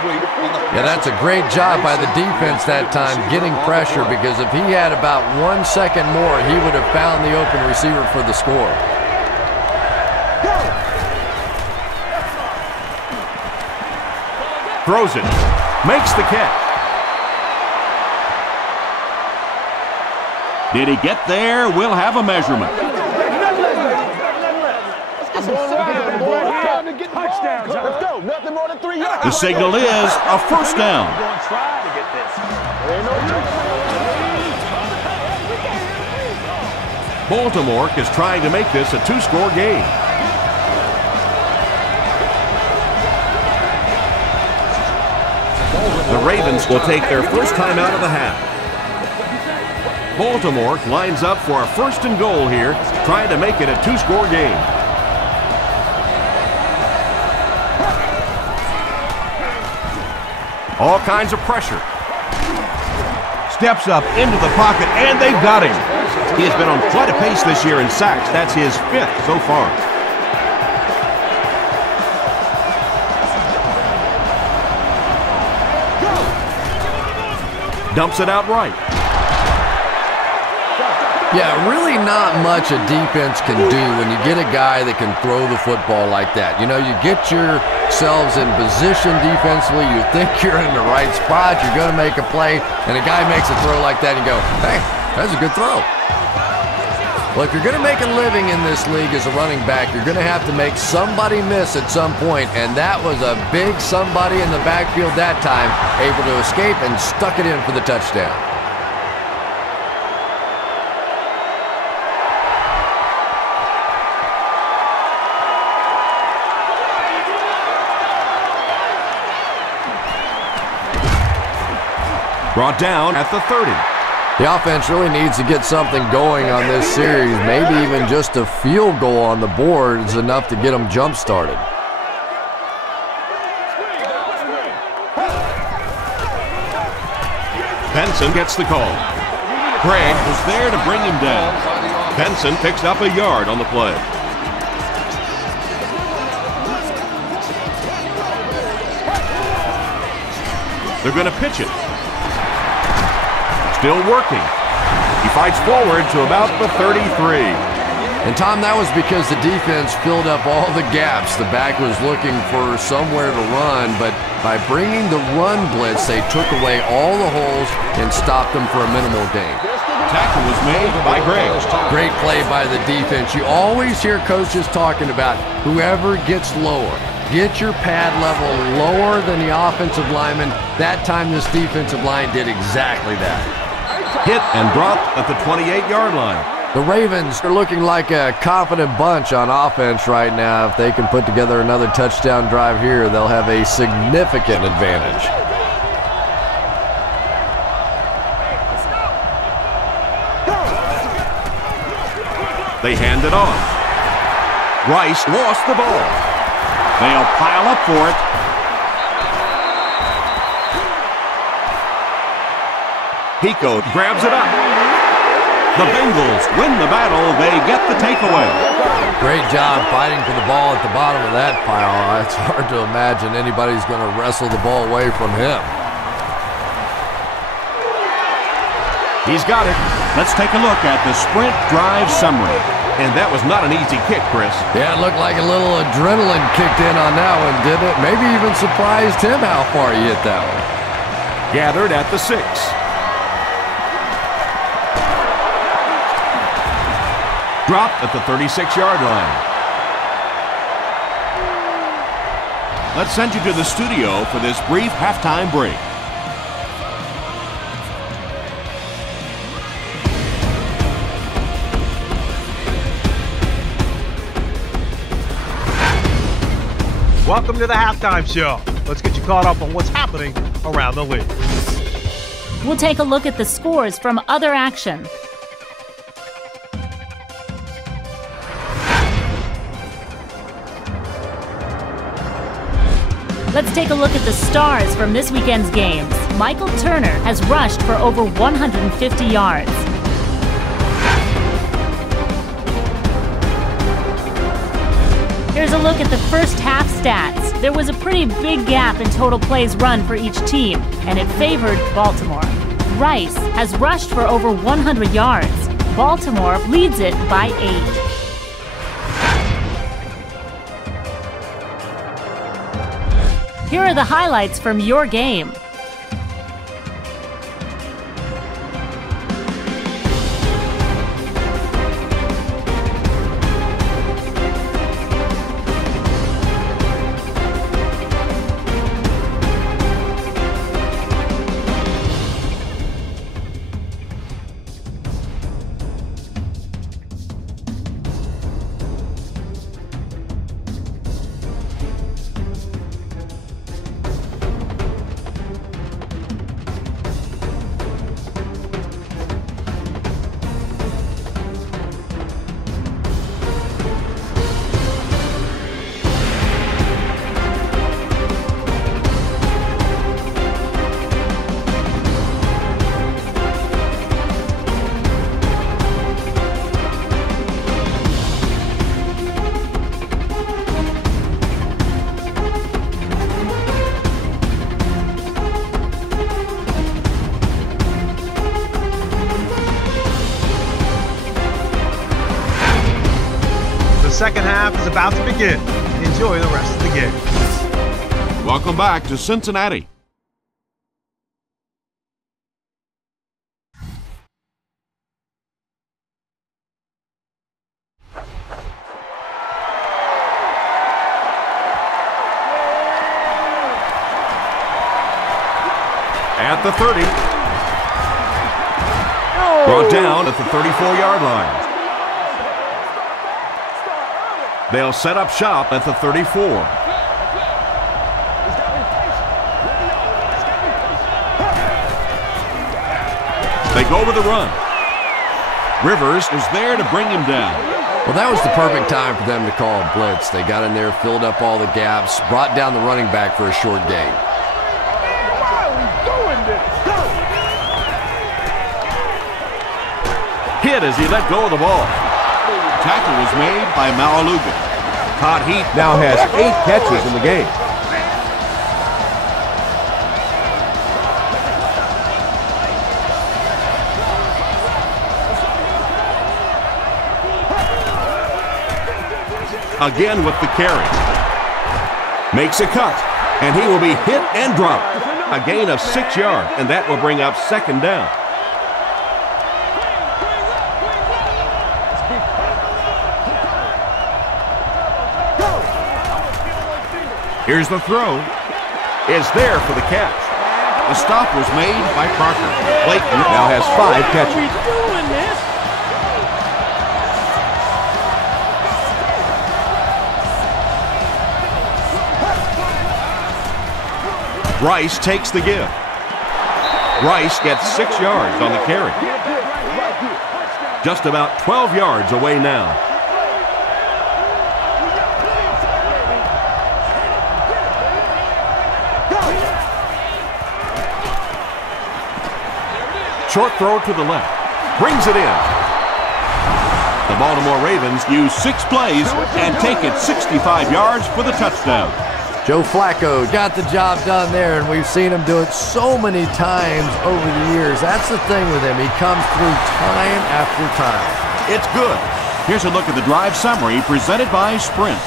Yeah, that's a great job by the defense that time, getting pressure, because if he had about 1 second more, he would have found the open receiver for the score. Throws it, makes the catch. Did he get there? We'll have a measurement. Let's go. Nothing more than 3 yards. The signal is a 1st down. Baltimore is trying to make this a 2-score game. The Ravens will take their first time out of the half. Baltimore lines up for a 1st and goal here, trying to make it a 2-score game. All kinds of pressure. Steps up into the pocket, and they've got him. He has been on quite a pace this year in sacks. That's his 5th so far. Dumps it out right. Yeah, really not much a defense can do when you get a guy that can throw the football like that. You know, you get yourselves in position defensively, you think you're in the right spot, you're going to make a play, and a guy makes a throw like that and you go, hey, that's a good throw. Well, if you're going to make a living in this league as a running back, you're going to have to make somebody miss at some point, and that was a big somebody in the backfield that time, able to escape and stuck it in for the touchdown. Brought down at the 30. The offense really needs to get something going on this series. Maybe even just a field goal on the board is enough to get them jump-started. Benson gets the call. Craig was there to bring him down. Benson picks up a yard on the play. They're going to pitch it. Still working. He fights forward to about the 33. And, Tom, that was because the defense filled up all the gaps. The back was looking for somewhere to run, but by bringing the run blitz, they took away all the holes and stopped them for a minimal gain. Tackle was made by Gregg. Great play by the defense. You always hear coaches talking about whoever gets lower. Get your pad level lower than the offensive lineman. That time this defensive line did exactly that. Hit and dropped at the 28-yard line. The Ravens are looking like a confident bunch on offense right now. If they can put together another touchdown drive here, they'll have a significant advantage. They hand it off. Rice lost the ball. They'll pile up for it. Pico grabs it up. The Bengals win the battle. They get the takeaway. Great job fighting for the ball at the bottom of that pile. It's hard to imagine anybody's going to wrestle the ball away from him. He's got it. Let's take a look at the sprint drive summary. And that was not an easy kick, Chris. Yeah, it looked like a little adrenaline kicked in on that one, didn't it? Maybe even surprised him how far he hit that one. Gathered at the 6. Dropped at the 36-yard line. Let's send you to the studio for this brief halftime break. Welcome to the halftime show. Let's get you caught up on what's happening around the league. We'll take a look at the scores from other action. Let's take a look at the stars from this weekend's games. Michael Turner has rushed for over 150 yards. Here's a look at the first half stats. There was a pretty big gap in total plays run for each team, and it favored Baltimore. Rice has rushed for over 100 yards. Baltimore leads it by 8. Here are the highlights from your game. The second half is about to begin. Enjoy the rest of the game. Welcome back to Cincinnati. At the 30. Brought down at the 34-yard line. They'll set up shop at the 34. They go with the run. Rivers is there to bring him down. Well, that was the perfect time for them to call a blitz. They got in there, filled up all the gaps, brought down the running back for a short gain. Hit as he let go of the ball. Tackle was made by Malaluga. Todd Heath now has 8 catches in the game. Again with the carry. Makes a cut, and he will be hit and dropped. A gain of 6 yards, and that will bring up 2nd down. Here's the throw. Is there for the catch. The stop was made by Parker. Clayton now has 5 catches. Rice takes the give. Rice gets 6 yards on the carry. Just about 12 yards away now. Short throw to the left. Brings it in. The Baltimore Ravens use 6 plays and take it 65 yards for the touchdown. Joe Flacco got the job done there, and we've seen him do it so many times over the years. That's the thing with him. He comes through time after time. It's good. Here's a look at the drive summary presented by Sprint.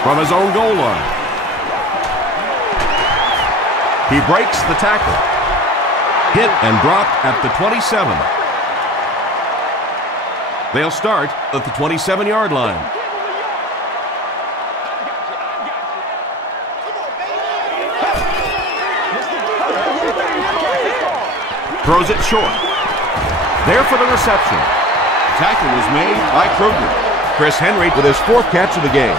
From his own goal line. He breaks the tackle. Hit and dropped at the 27. They'll start at the 27-yard line. Throws it short. There for the reception. Tackle was made by Kruger. Chris Henry with his 4th catch of the game.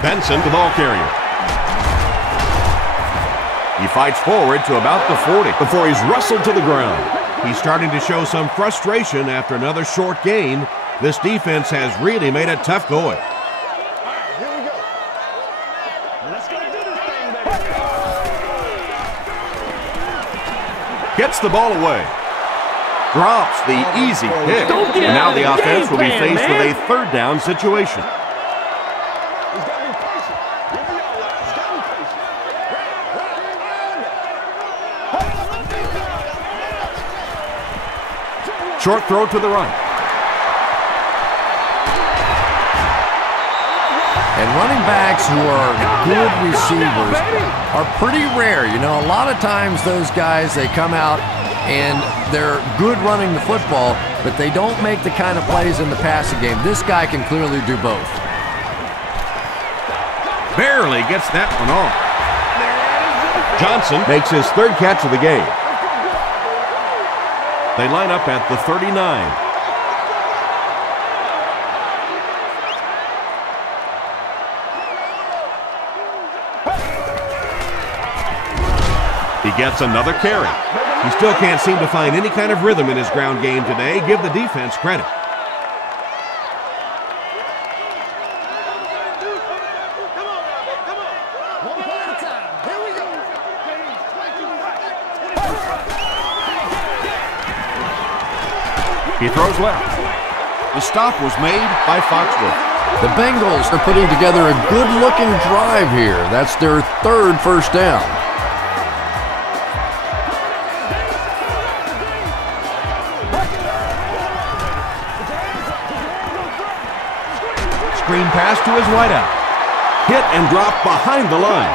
Benson, the ball carrier. He fights forward to about the 40 before he's wrestled to the ground. He's starting to show some frustration after another short gain. This defense has really made it tough going. Here we go. Let's go do this thing, baby. Gets the ball away. Drops the easy pick. And now the offense will be faced with a 3rd down situation. Short throw to the right. And running backs who are good receivers are pretty rare. You know, a lot of times those guys, they come out and they're good running the football, but they don't make the kind of plays in the passing game. This guy can clearly do both. Barely gets that one off. Johnson makes his 3rd catch of the game. They line up at the 39. He gets another carry. He still can't seem to find any kind of rhythm in his ground game today. Give the defense credit. He throws left. The stop was made by Foxworth. The Bengals are putting together a good-looking drive here. That's their 3rd first down. Screen pass to his wideout. Hit and drop behind the line.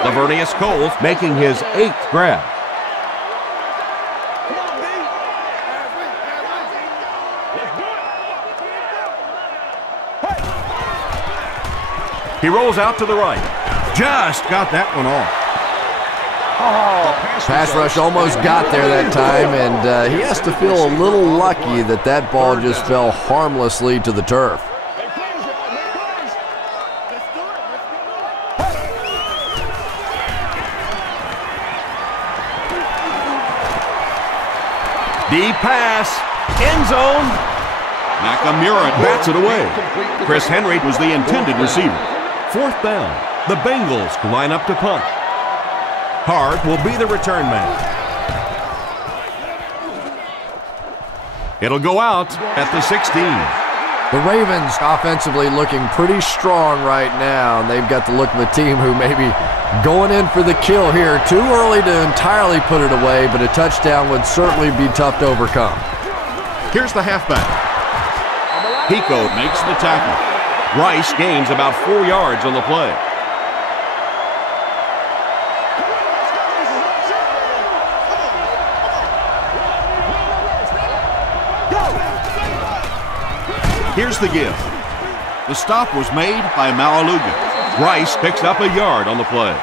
Lavernius Coles making his 8th grab. He rolls out to the right. Just got that one off. Pass rush almost got there that time, and he has to feel a little lucky that that ball just fell harmlessly to the turf. Deep pass, end zone. Nakamura bats it away. Chris Henry was the intended receiver. 4th down. The Bengals line up to punt. Hart will be the return man. It'll go out at the 16. The Ravens offensively looking pretty strong right now, and they've got the look of a team who may be going in for the kill here. Too early to entirely put it away, but a touchdown would certainly be tough to overcome. Here's the halfback. Pico makes the tackle. Rice gains about 4 yards on the play. Here's the give. The stop was made by Malaluga. Rice picks up a yard on the play.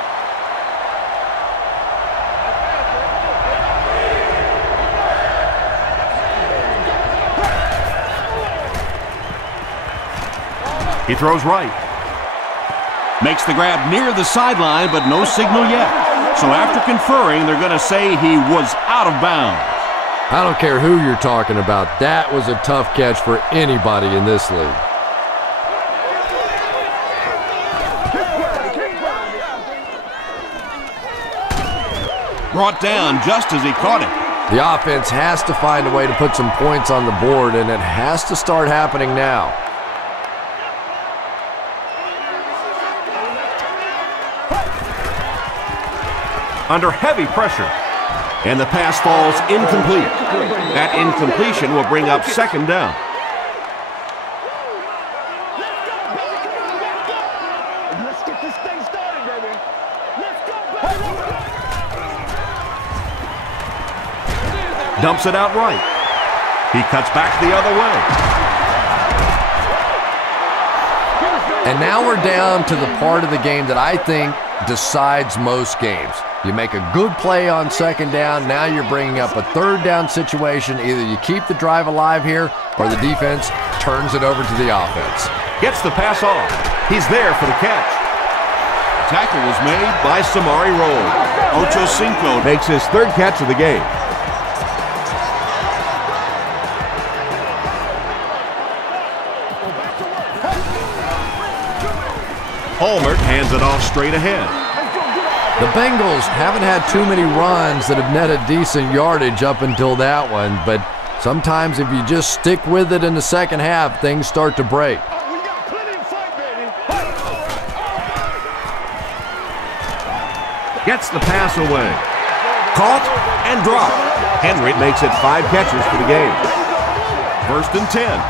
He throws right. Makes the grab near the sideline, but no signal yet. So after conferring, they're going to say he was out of bounds. I don't care who you're talking about. That was a tough catch for anybody in this league. Brought down just as he caught it. The offense has to find a way to put some points on the board, and it has to start happening now. Under heavy pressure. And the pass falls incomplete. That incompletion will bring up 2nd down. Let's get this thing started, baby. Let's go, baby. Dumps it out right. He cuts back the other way. And now we're down to the part of the game that I think decides most games. You make a good play on 2nd down, now you're bringing up a 3rd down situation. Either you keep the drive alive here, or the defense turns it over to the offense. Gets the pass off. He's there for the catch. Tackle was made by Samari Roll. Ocho Cinco Makes his 3rd catch of the game. Hallmark hands it off straight ahead. The Bengals haven't had too many runs that have netted decent yardage up until that one, but sometimes if you just stick with it in the 2nd half, things start to break. We got plenty of fight, baby. Gets the pass away. Caught and dropped. Henry makes it 5 catches for the game. 1st and 10.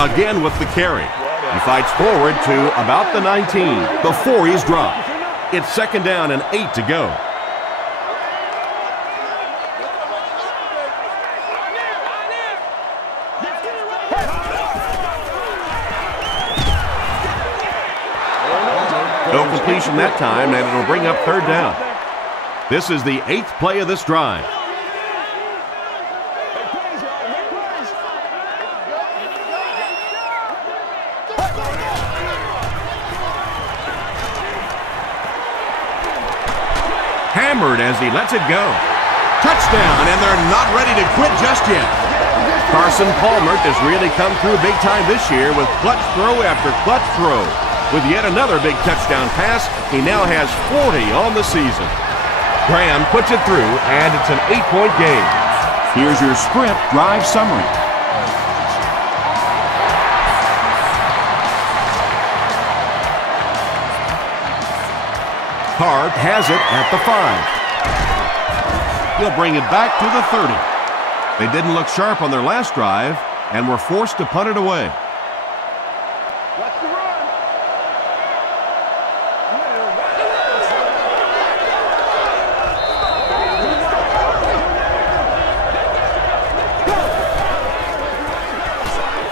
Again with the carry. He fights forward to about the 19 before he's dropped. It's 2nd down and 8 to go. No completion that time, and it'll bring up 3rd down. This is the 8th play of this drive. Hammered as he lets it go. Touchdown, and they're not ready to quit just yet. Carson Palmer has really come through big time this year with clutch throw after clutch throw. With yet another big touchdown pass, he now has 40 on the season. Graham puts it through, and it's an 8-point game. Here's your Sprint drive summary. Hart has it at the 5. He'll bring it back to the 30. They didn't look sharp on their last drive and were forced to punt it away. Watch the run.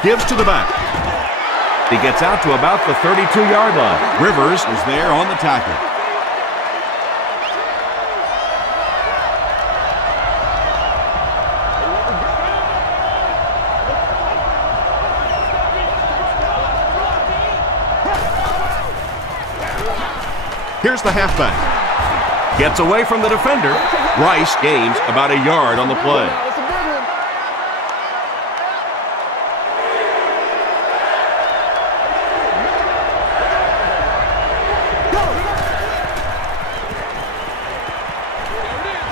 gives to the back. He gets out to about the 32-yard line. Rivers is there on the tackle. Here's the halfback. Gets away from the defender. Rice gains about a yard on the play.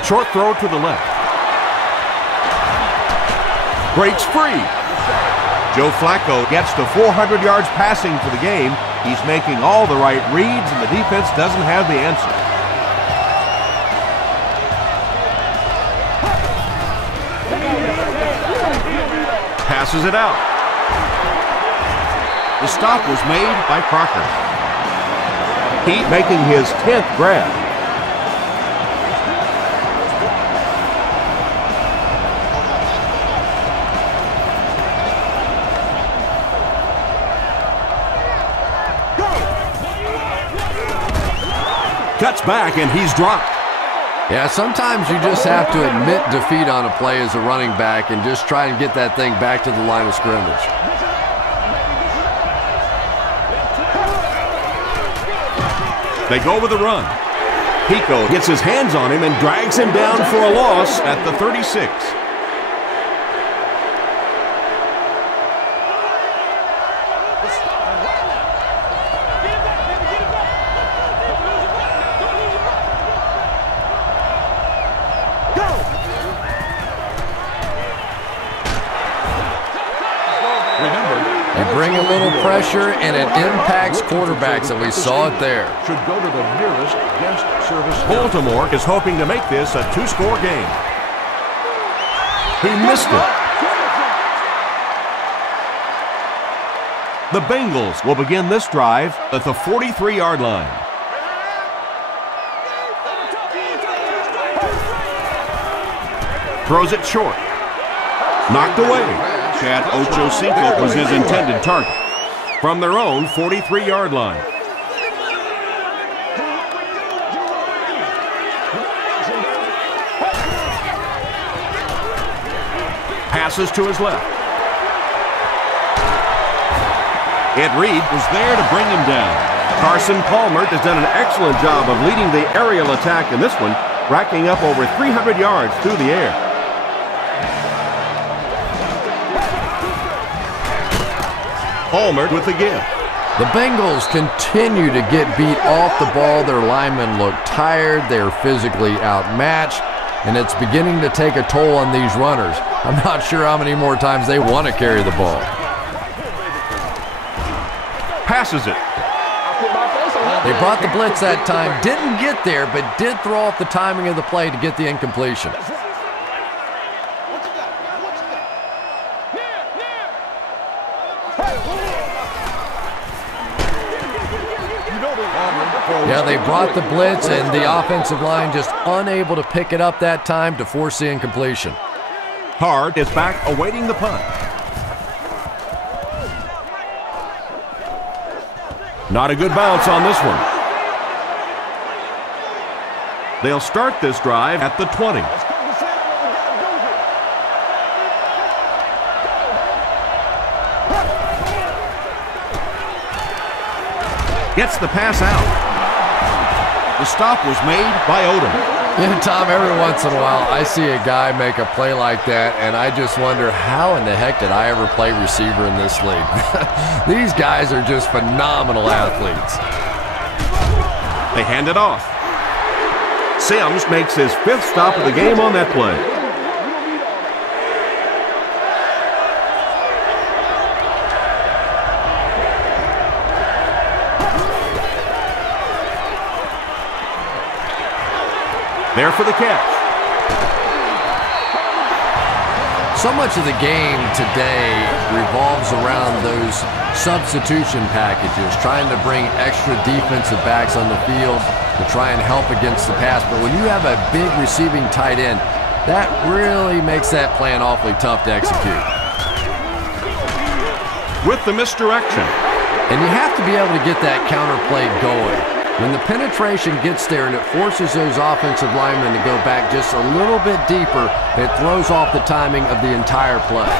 Short throw to the left. Breaks free. Joe Flacco gets to 400 yards passing for the game. He's making all the right reads, and the defense doesn't have the answer. Passes it out. The stop was made by Crocker. Heat making his 10th grab. Cuts back, and he's dropped. Yeah, sometimes you just have to admit defeat on a play as a running back and just try and get that thing back to the line of scrimmage. They go with a run. Pico gets his hands on him and drags him down for a loss at the 36. Bring a little pressure, and it impacts quarterbacks, and we saw it there. Should go to the nearest guest service. Baltimore is hoping to make this a two-score game. He missed it. The Bengals will begin this drive at the 43-yard line. Throws it short. Knocked away. Chad Ochocinco was his intended target. From their own 43-yard line. Passes to his left. Ed Reed was there to bring him down. Carson Palmer has done an excellent job of leading the aerial attack in this one, racking up over 300 yards through the air. Palmer with the give. The Bengals continue to get beat off the ball. Their linemen look tired. They're physically outmatched, and it's beginning to take a toll on these runners. I'm not sure how many more times they want to carry the ball. Passes it. They brought the blitz that time. Didn't get there, but did throw off the timing of the play to get the incompletion. Yeah, they brought the blitz, and the offensive line just unable to pick it up that time to force the incompletion. Hard is back awaiting the punt. Not a good bounce on this one. They'll start this drive at the 20. Gets the pass out. The stop was made by Odom. Yeah, Tom, every once in a while I see a guy make a play like that, and I just wonder, how in the heck did I ever play receiver in this league? These guys are just phenomenal athletes. They hand it off. Sims makes his 5th stop of the game on that play. There for the catch. So much of the game today revolves around those substitution packages, trying to bring extra defensive backs on the field to try and help against the pass. But when you have a big receiving tight end, that really makes that plan awfully tough to execute. with the misdirection. And you have to be able to get that counter play going. When the penetration gets there and it forces those offensive linemen to go back just a little bit deeper, it throws off the timing of the entire play.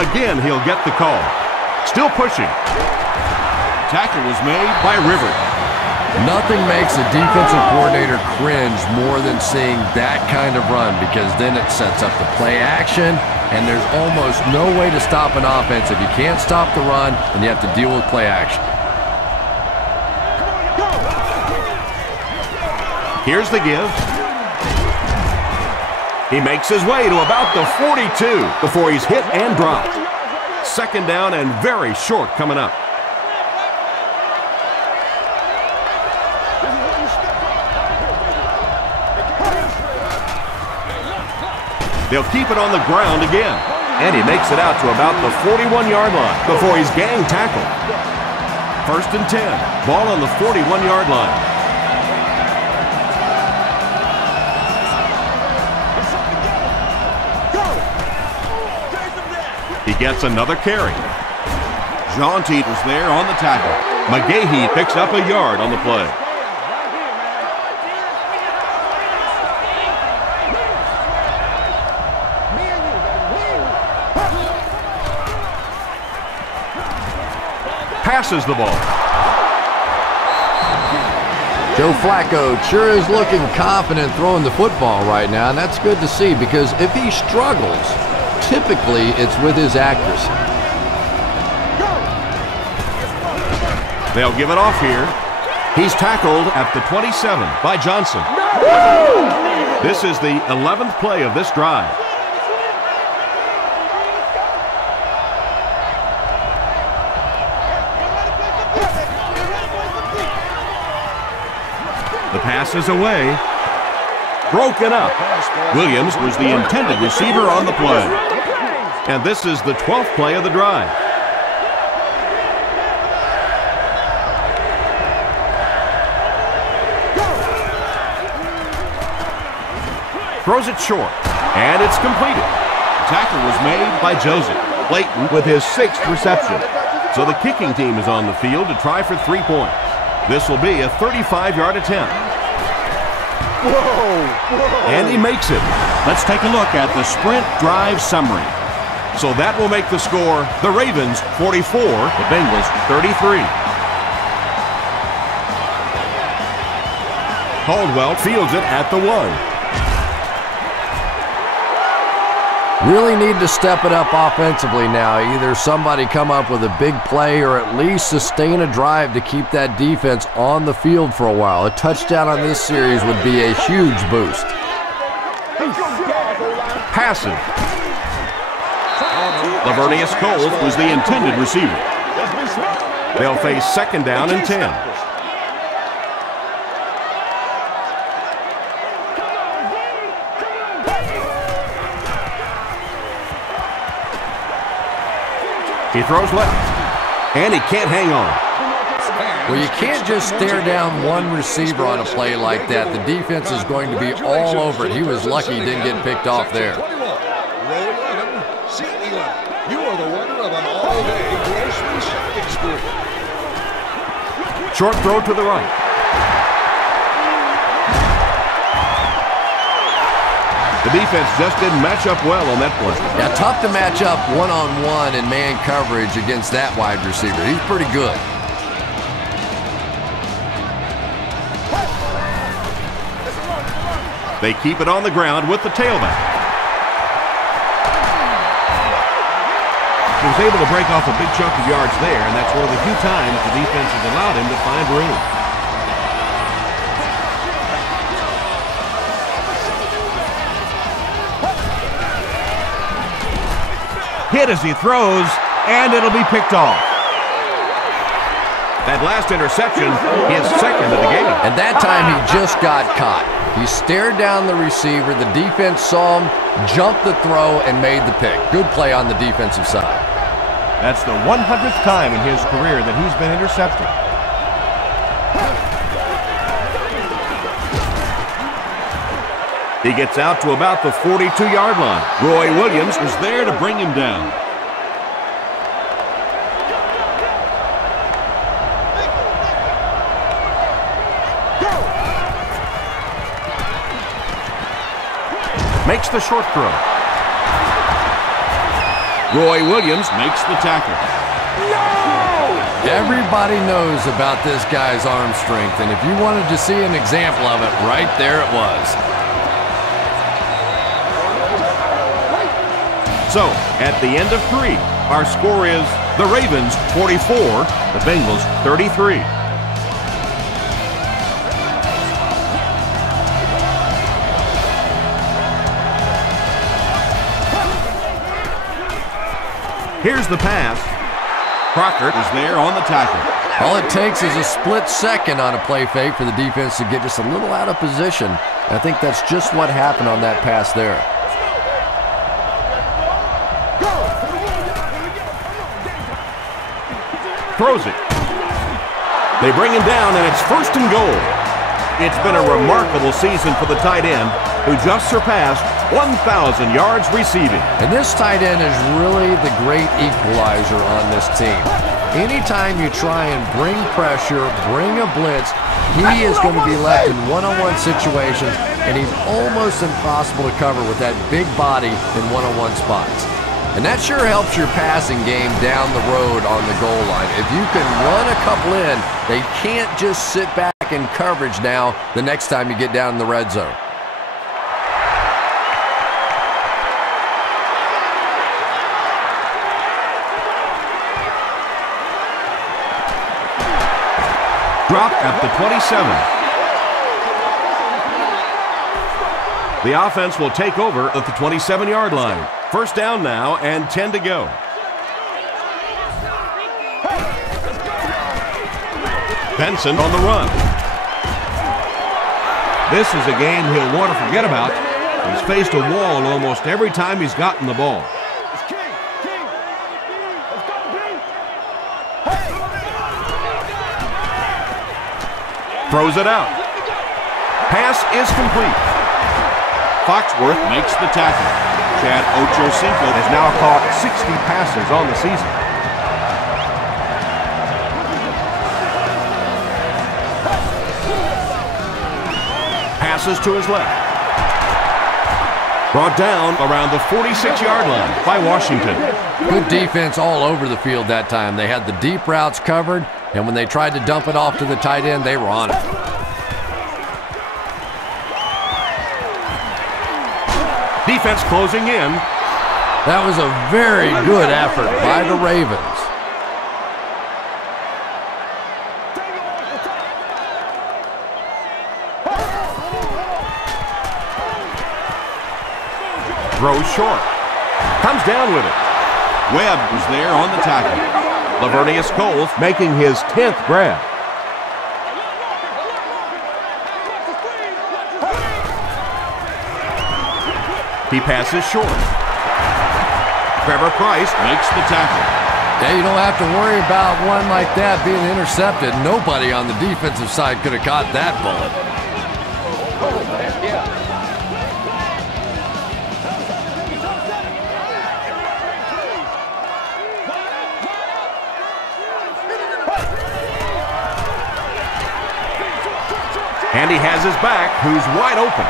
Again, he'll get the call. Still pushing. Tackle was made by River. Nothing makes a defensive coordinator cringe more than seeing that kind of run, because then it sets up the play action, and there's almost no way to stop an offense if you can't stop the run and you have to deal with play action. Here's the give. He makes his way to about the 42 before he's hit and dropped. Second down and very short coming up. They'll keep it on the ground again. And he makes it out to about the 41-yard line before he's gang tackled. 1st and 10. Ball on the 41-yard line. He gets another carry. John Teet was there on the tackle. McGahee picks up a yard on the play. Passes the ball. Joe Flacco sure is looking confident throwing the football right now, and that's good to see, because if he struggles, typically it's with his accuracy. They'll give it off here. He's tackled at the 27 by Johnson. This is the 11th play of this drive. The pass is away. Broken up. Williams was the intended receiver on the play. And this is the 12th play of the drive. Throws it short, and it's completed. Tackle was made by Joseph. Clayton with his 6th reception. So the kicking team is on the field to try for 3 points. This will be a 35-yard attempt. And he makes it. Let's take a look at the sprint drive summary. So that will make the score the Ravens 44, the Bengals 33. Caldwell fields it at the 1. Really need to step it up offensively now. Either somebody come up with a big play or at least sustain a drive to keep that defense on the field for a while. A touchdown on this series would be a huge boost. Passive. Lavernius Cole was the intended receiver. They'll face 2nd down and 10. He throws left, and he can't hang on. Well, you can't just stare down one receiver on a play like that. The defense is going to be all over it. He was lucky he didn't get picked off there. Row 11, seat 11. You are the winner of an all-day grocery shopping spree. Short throw to the right. The defense just didn't match up well on that play. Yeah, tough to match up one-on-one in man coverage against that wide receiver. He's pretty good. They keep it on the ground with the tailback. He was able to break off a big chunk of yards there, and that's one of the few times the defense has allowed him to find room. Hit as he throws, and it'll be picked off. That last interception, his 2nd of the game. And that time he just got caught. He stared down the receiver, the defense saw him, jumped the throw, and made the pick. Good play on the defensive side. That's the 100th time in his career that he's been intercepted. He gets out to about the 42-yard line. Roy Williams was there to bring him down. makes the short throw. Roy Williams makes the tackle. Everybody knows about this guy's arm strength, and if you wanted to see an example of it, right there it was. So, at the end of 3, our score is the Ravens 44, the Bengals 33. Here's the pass. Crocker is there on the tackle. All it takes is a split second on a play fake for the defense to get just a little out of position. I think that's just what happened on that pass there. Throws it. They bring him down, and it's 1st and goal. It's been a remarkable season for the tight end, who just surpassed 1,000 yards receiving. And this tight end is really the great equalizer on this team. Anytime you try and bring pressure, bring a blitz, he is going to be left in one-on-one situations, and he's almost impossible to cover with that big body in one-on-one spots. And that sure helps your passing game down the road on the goal line. If you can run a couple in, they can't just sit back in coverage now the next time you get down in the red zone. Dropped at the 27. The offense will take over at the 27-yard line. 1st down now and 10 to go. Benson on the run. This is a game he'll want to forget about. He's faced a wall almost every time he's gotten the ball. Throws it out. Pass is complete. Foxworth makes the tackle. Chad Ochocinco has now caught 60 passes on the season. Passes to his left. Brought down around the 46-yard line by Washington. Good defense all over the field that time. They had the deep routes covered, and when they tried to dump it off to the tight end, they were on it. Defense closing in. That was a very good effort by the Ravens. Throws short. Comes down with it. Webb was there on the tackle. Lavernius Coles making his 10th grab. He passes short. Trevor Price makes the tackle. Yeah, you don't have to worry about one like that being intercepted. Nobody on the defensive side could have caught that bullet. And he has his back, who's wide open.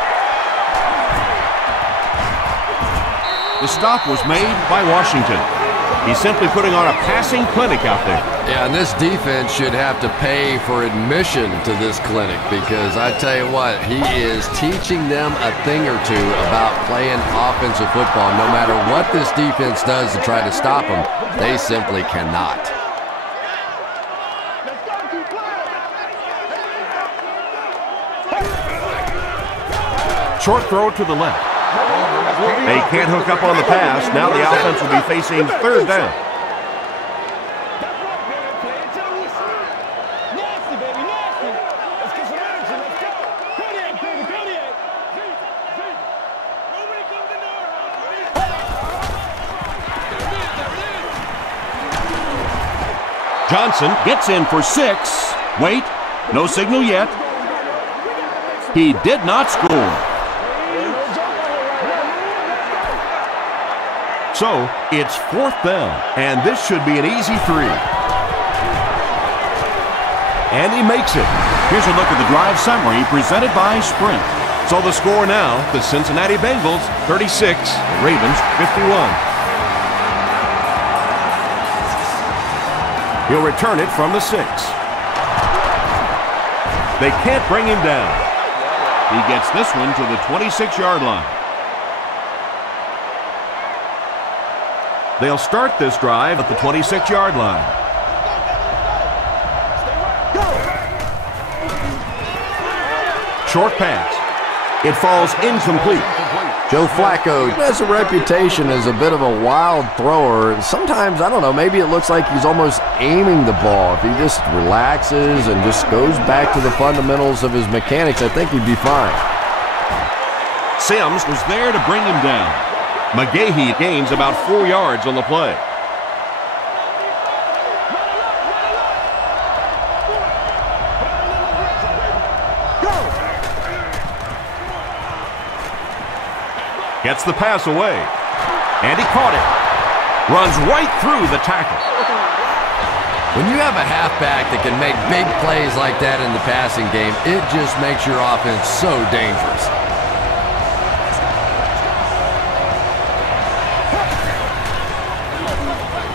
The stop was made by Washington. He's simply putting on a passing clinic out there. Yeah, and this defense should have to pay for admission to this clinic because I tell you what, he is teaching them a thing or two about playing offensive football. No matter what this defense does to try to stop them, they simply cannot. Short throw to the left. They can't hook up on the pass. Now the offense will be facing 3rd down. Johnson gets in for 6. Wait, no signal yet. He did not score. So, it's 4th down, and this should be an easy 3. And he makes it. Here's a look at the drive summary presented by Sprint. So the score now, the Cincinnati Bengals 36, the Ravens 51. He'll return it from the 6. They can't bring him down. He gets this one to the 26-yard line. They'll start this drive at the 26-yard line. Short pass. It falls incomplete. Joe Flacco has a reputation as a bit of a wild thrower. Sometimes, I don't know, maybe it looks like he's almost aiming the ball. If he just relaxes and just goes back to the fundamentals of his mechanics, I think he'd be fine. Sims was there to bring him down. McGahee gains about 4 yards on the play. Gets the pass away. And he caught it. Runs right through the tackle. When you have a halfback that can make big plays like that in the passing game, it just makes your offense so dangerous.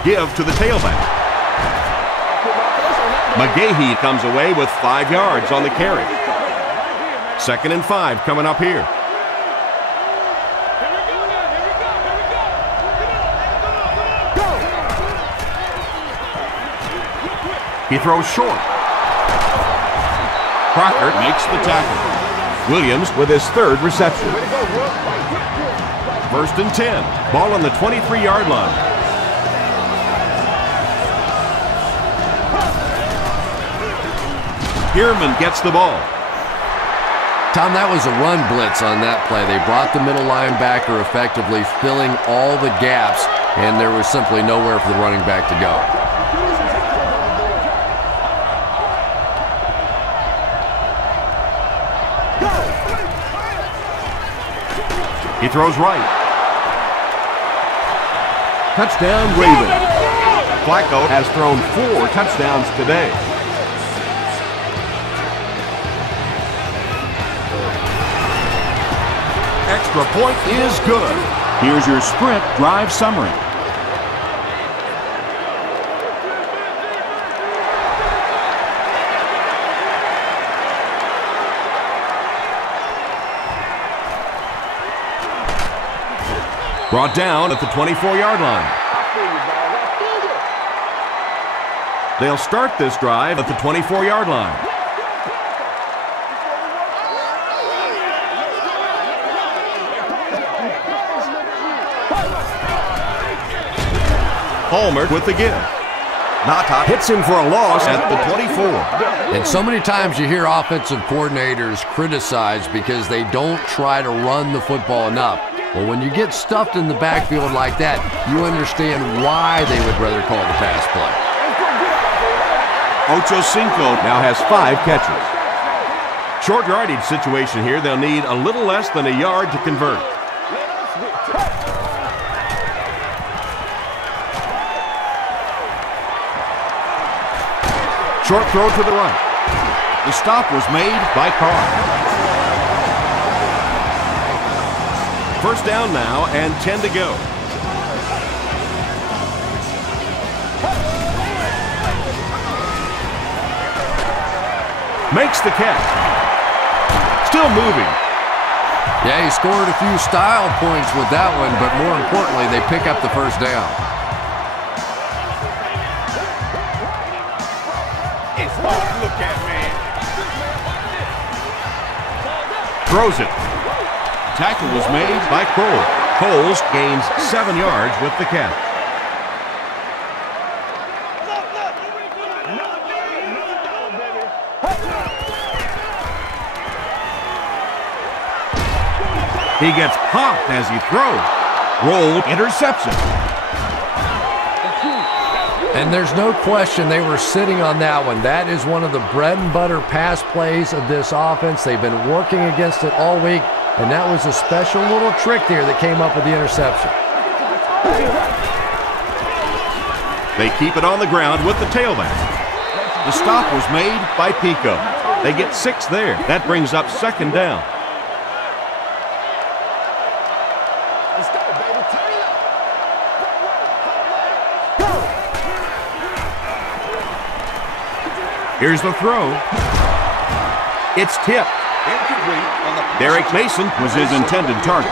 Give to the tailback. McGahee comes away with 5 yards on the carry. 2nd and 5 coming up here. He throws short. Crocker makes the tackle. Williams with his 3rd reception. 1st and 10. Ball on the 23-yard line. Pierman gets the ball. Tom, that was a run blitz on that play. They brought the middle linebacker effectively, filling all the gaps, and there was simply nowhere for the running back to go. He throws right. Touchdown, Ravens. Flacco has thrown 4 touchdowns today. Extra point is good. Here's your sprint drive summary. Brought down at the 24-yard line. They'll start this drive at the 24-yard line. Palmer with the give. Nata hits him for a loss at the 24. And so many times you hear offensive coordinators criticized because they don't try to run the football enough. Well, when you get stuffed in the backfield like that, you understand why they would rather call the pass play. Ocho Cinco now has 5 catches. Short yardage situation here. They'll need a little less than a yard to convert. Short throw to the right. The stop was made by Carr. 1st down now and 10 to go. Makes the catch. Still moving. Yeah, he scored a few style points with that one, but more importantly, they pick up the 1st down. It's hard to look at, man. Throws it. Tackle was made by Cole. Coles gains 7 yards with the catch. He gets popped as he throws. Rolled interception. And there's no question they were sitting on that one. That is one of the bread and butter pass plays of this offense. They've been working against it all week, and that was a special little trick there that came up with the interception. They keep it on the ground with the tailback. The stop was made by Pico. They get 6 there. That brings up 2nd down. Here's the throw. It's tipped. Incomplete on the pass. Derek Mason was his intended target.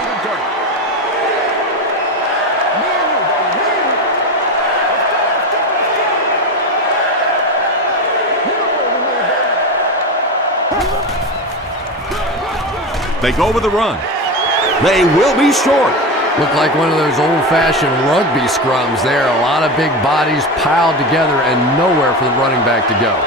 They go with the run. They will be short. Looked like one of those old-fashioned rugby scrums there. A lot of big bodies piled together and nowhere for the running back to go.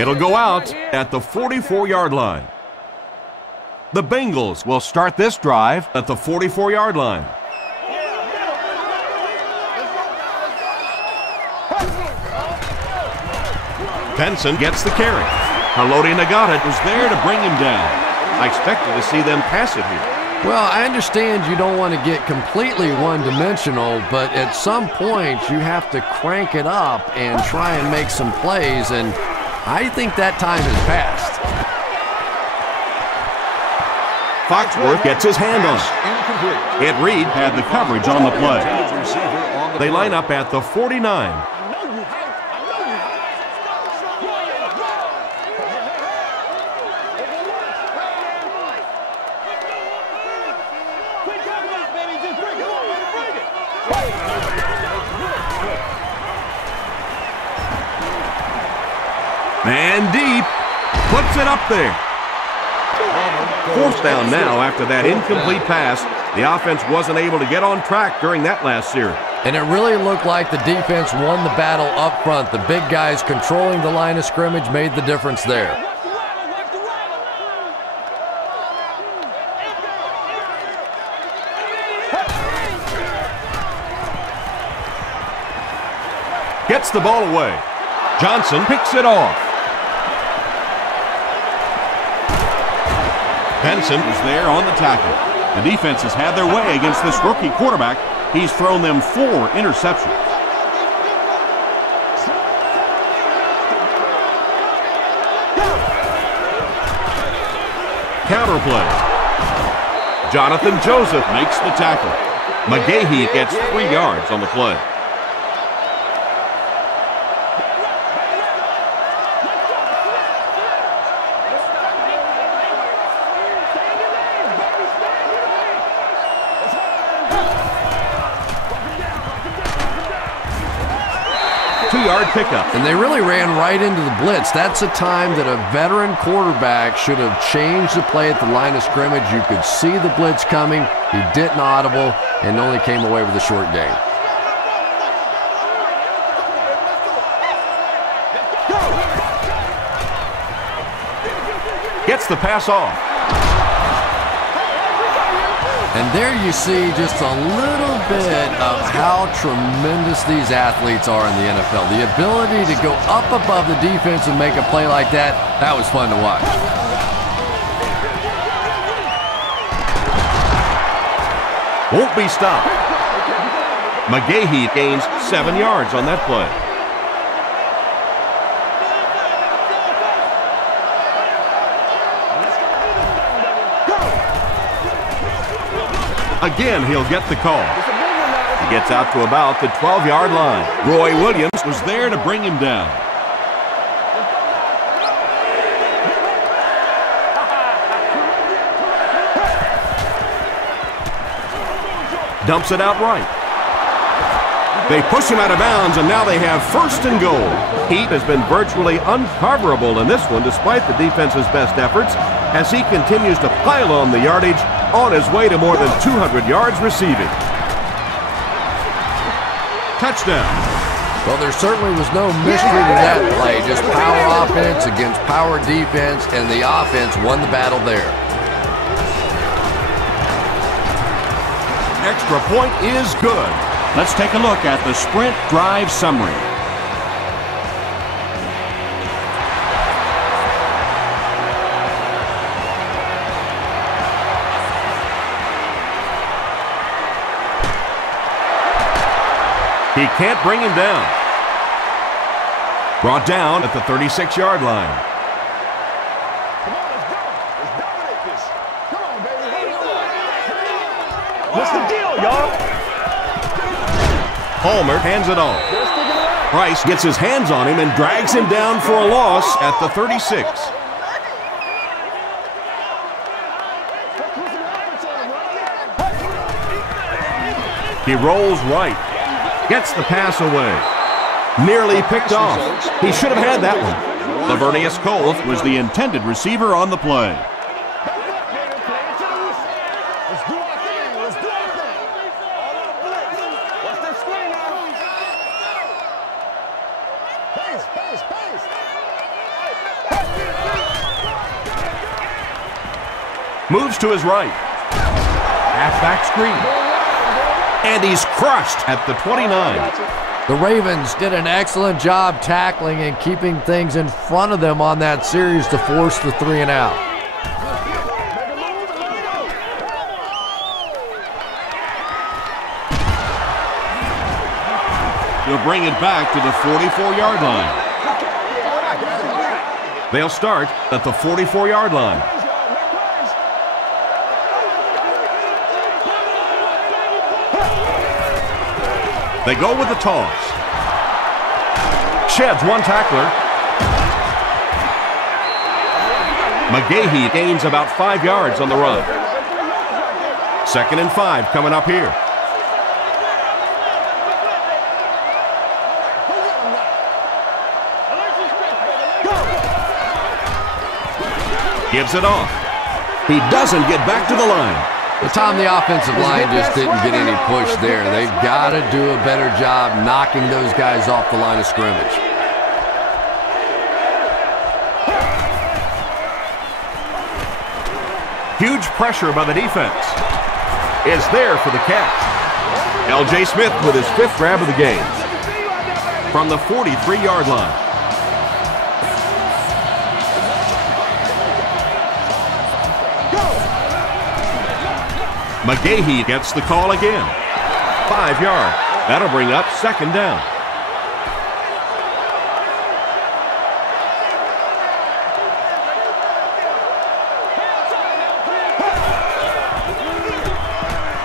It'll go out at the 44-yard line. The Bengals will start this drive at the 44-yard line. Benson gets the carry. Haloti Ngata was there to bring him down. I expected to see them pass it here. Well, I understand you don't want to get completely one-dimensional, but at some point you have to crank it up and try and make some plays, and I think that time has passed. Foxworth gets his hand on it. Ed Reed had the coverage on the play. They line up at the 49. Man deep, puts it up there. Fourth down now after that incomplete pass. The offense wasn't able to get on track during that last series. And it really looked like the defense won the battle up front. The big guys controlling the line of scrimmage made the difference there. Gets the ball away. Johnson picks it off. Benson is there on the tackle. The defense has had their way against this rookie quarterback. He's thrown them 4 interceptions. Counter play. Jonathan Joseph makes the tackle. McGahee gets 3 yards on the play. Two-yard pickup. And they really ran right into the blitz. That's a time that a veteran quarterback should have changed the play at the line of scrimmage. You could see the blitz coming. He didn't audible and only came away with a short gain. Gets the pass off. And there you see just a little bit of how tremendous these athletes are in the NFL. The ability to go up above the defense and make a play like that, that was fun to watch. Won't be stopped. McGahee gains 7 yards on that play. Again, he'll get the call. He gets out to about the 12-yard line. Roy Williams was there to bring him down. Dumps it out right. They push him out of bounds, and now they have 1st and goal. Heat has been virtually uncoverable in this one despite the defense's best efforts as he continues to pile on the yardage on his way to more than 200 yards receiving. Touchdown. Well, there certainly was no mystery to that play. Just power offense against power defense, and the offense won the battle there. Extra point is good. Let's take a look at the sprint drive summary. He can't bring him down. Brought down at the 36-yard line. Come on, let's go. Let's dominate this. Come on, What's the deal, y'all? Palmer hands it off. Price gets his hands on him and drags him down for a loss at the 36. He rolls right. Gets the pass away. Nearly picked off. He should have had that one. Lavernius Cole was the intended receiver on the play. Moves to his right. Halfback screen. And he's crushed at the 29. The Ravens did an excellent job tackling and keeping things in front of them on that series to force the 3 and out. He'll bring it back to the 44-yard line. They'll start at the 44-yard line. They go with the toss. Sheds one tackler. McGahee gains about 5 yards on the run. 2nd and 5 coming up here. Gives it off. He doesn't get back to the line. But Tom, the offensive line just didn't get any push there. They've got to do a better job knocking those guys off the line of scrimmage. Huge pressure by the defense. Is there for the catch. L.J. Smith with his 5th grab of the game. From the 43-yard line. McGahee gets the call again. 5 yards. That'll bring up 2nd down.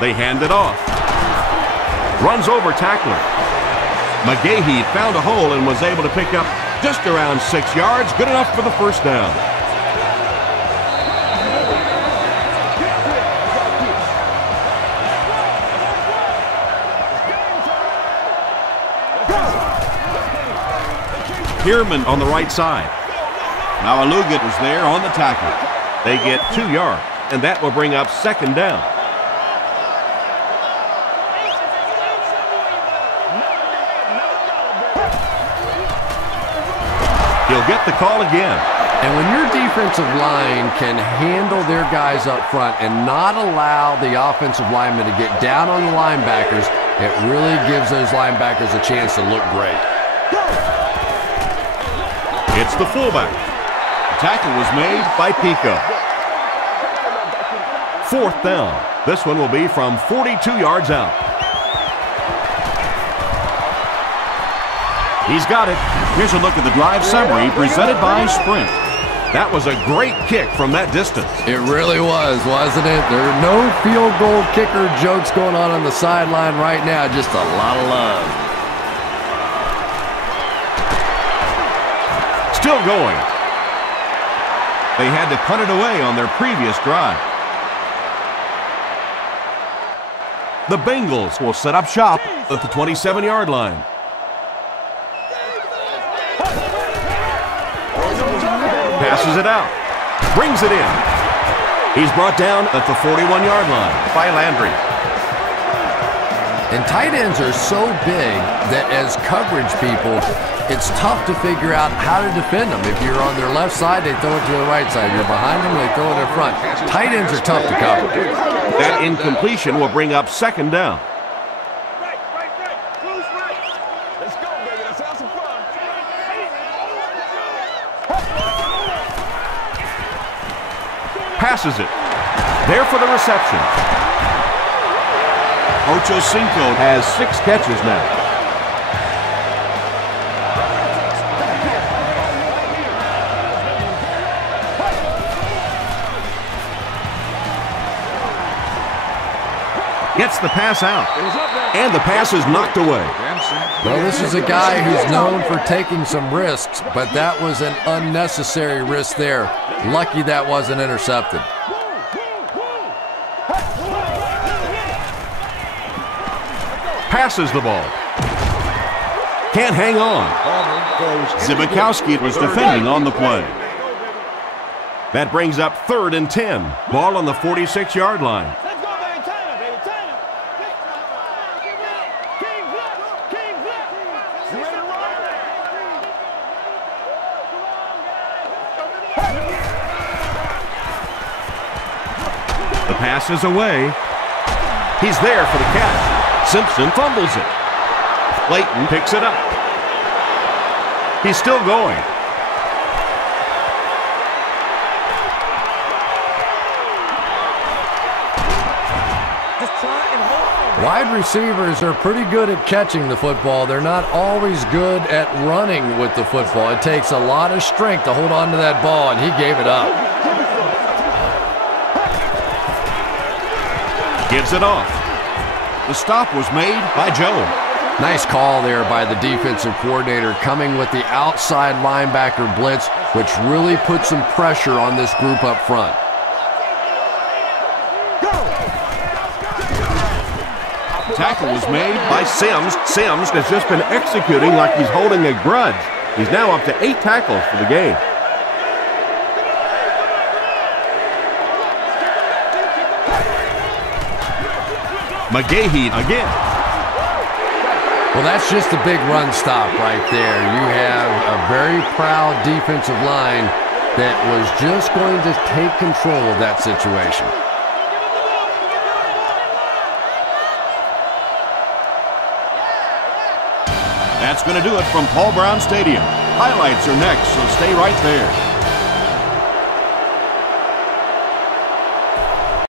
They hand it off. Runs over tackler. McGahee found a hole and was able to pick up just around 6 yards. Good enough for the 1st down. Pierman on the right side. Now Alugat was there on the tackle. They get 2 yards, and that will bring up 2nd down. He'll get the call again. And when your defensive line can handle their guys up front and not allow the offensive linemen to get down on the linebackers, it really gives those linebackers a chance to look great. It's the fullback. The tackle was made by Pico. 4th down. This one will be from 42 yards out. He's got it. Here's a look at the drive summary presented by Sprint. That was a great kick from that distance. It really was, wasn't it? There are no field goal kicker jokes going on the sideline right now. Just a lot of love. Still going. They had to punt it away on their previous drive. The Bengals will set up shop at the 27-yard line. Passes it out. Brings it in. He's brought down at the 41-yard line by Landry. And tight ends are so big that as coverage people, it's tough to figure out how to defend them. If you're on their left side, they throw it to the right side. If you're behind them, they throw it in front. Tight ends are tough to cover. That incompletion will bring up 2nd down. Right. Close right. Let's go, baby. Let's have some fun. Passes it. There for the reception. Ocho Cinco has 6 catches now. Gets the pass out. And the pass is knocked away. Well, this is a guy who's known for taking some risks, but that was an unnecessary risk there. Lucky that wasn't intercepted. Passes the ball. Can't hang on. Zibikowski was defending on the play. That brings up 3rd and 10. Ball on the 46-yard line. The pass is away. He's there for the catch. Simpson fumbles it. Clayton picks it up. He's still going. Wide receivers are pretty good at catching the football. They're not always good at running with the football. It takes a lot of strength to hold on to that ball, and he gave it up. Gives it off. The stop was made by Jones. Nice call there by the defensive coordinator, coming with the outside linebacker blitz, which really put some pressure on this group up front. Tackle was made by Sims. Sims has just been executing like he's holding a grudge. He's now up to 8 tackles for the game. McGahee again. Well, that's just a big run stop right there. You have a very proud defensive line that was just going to take control of that situation. That's going to do it from Paul Brown Stadium. Highlights are next, so stay right there.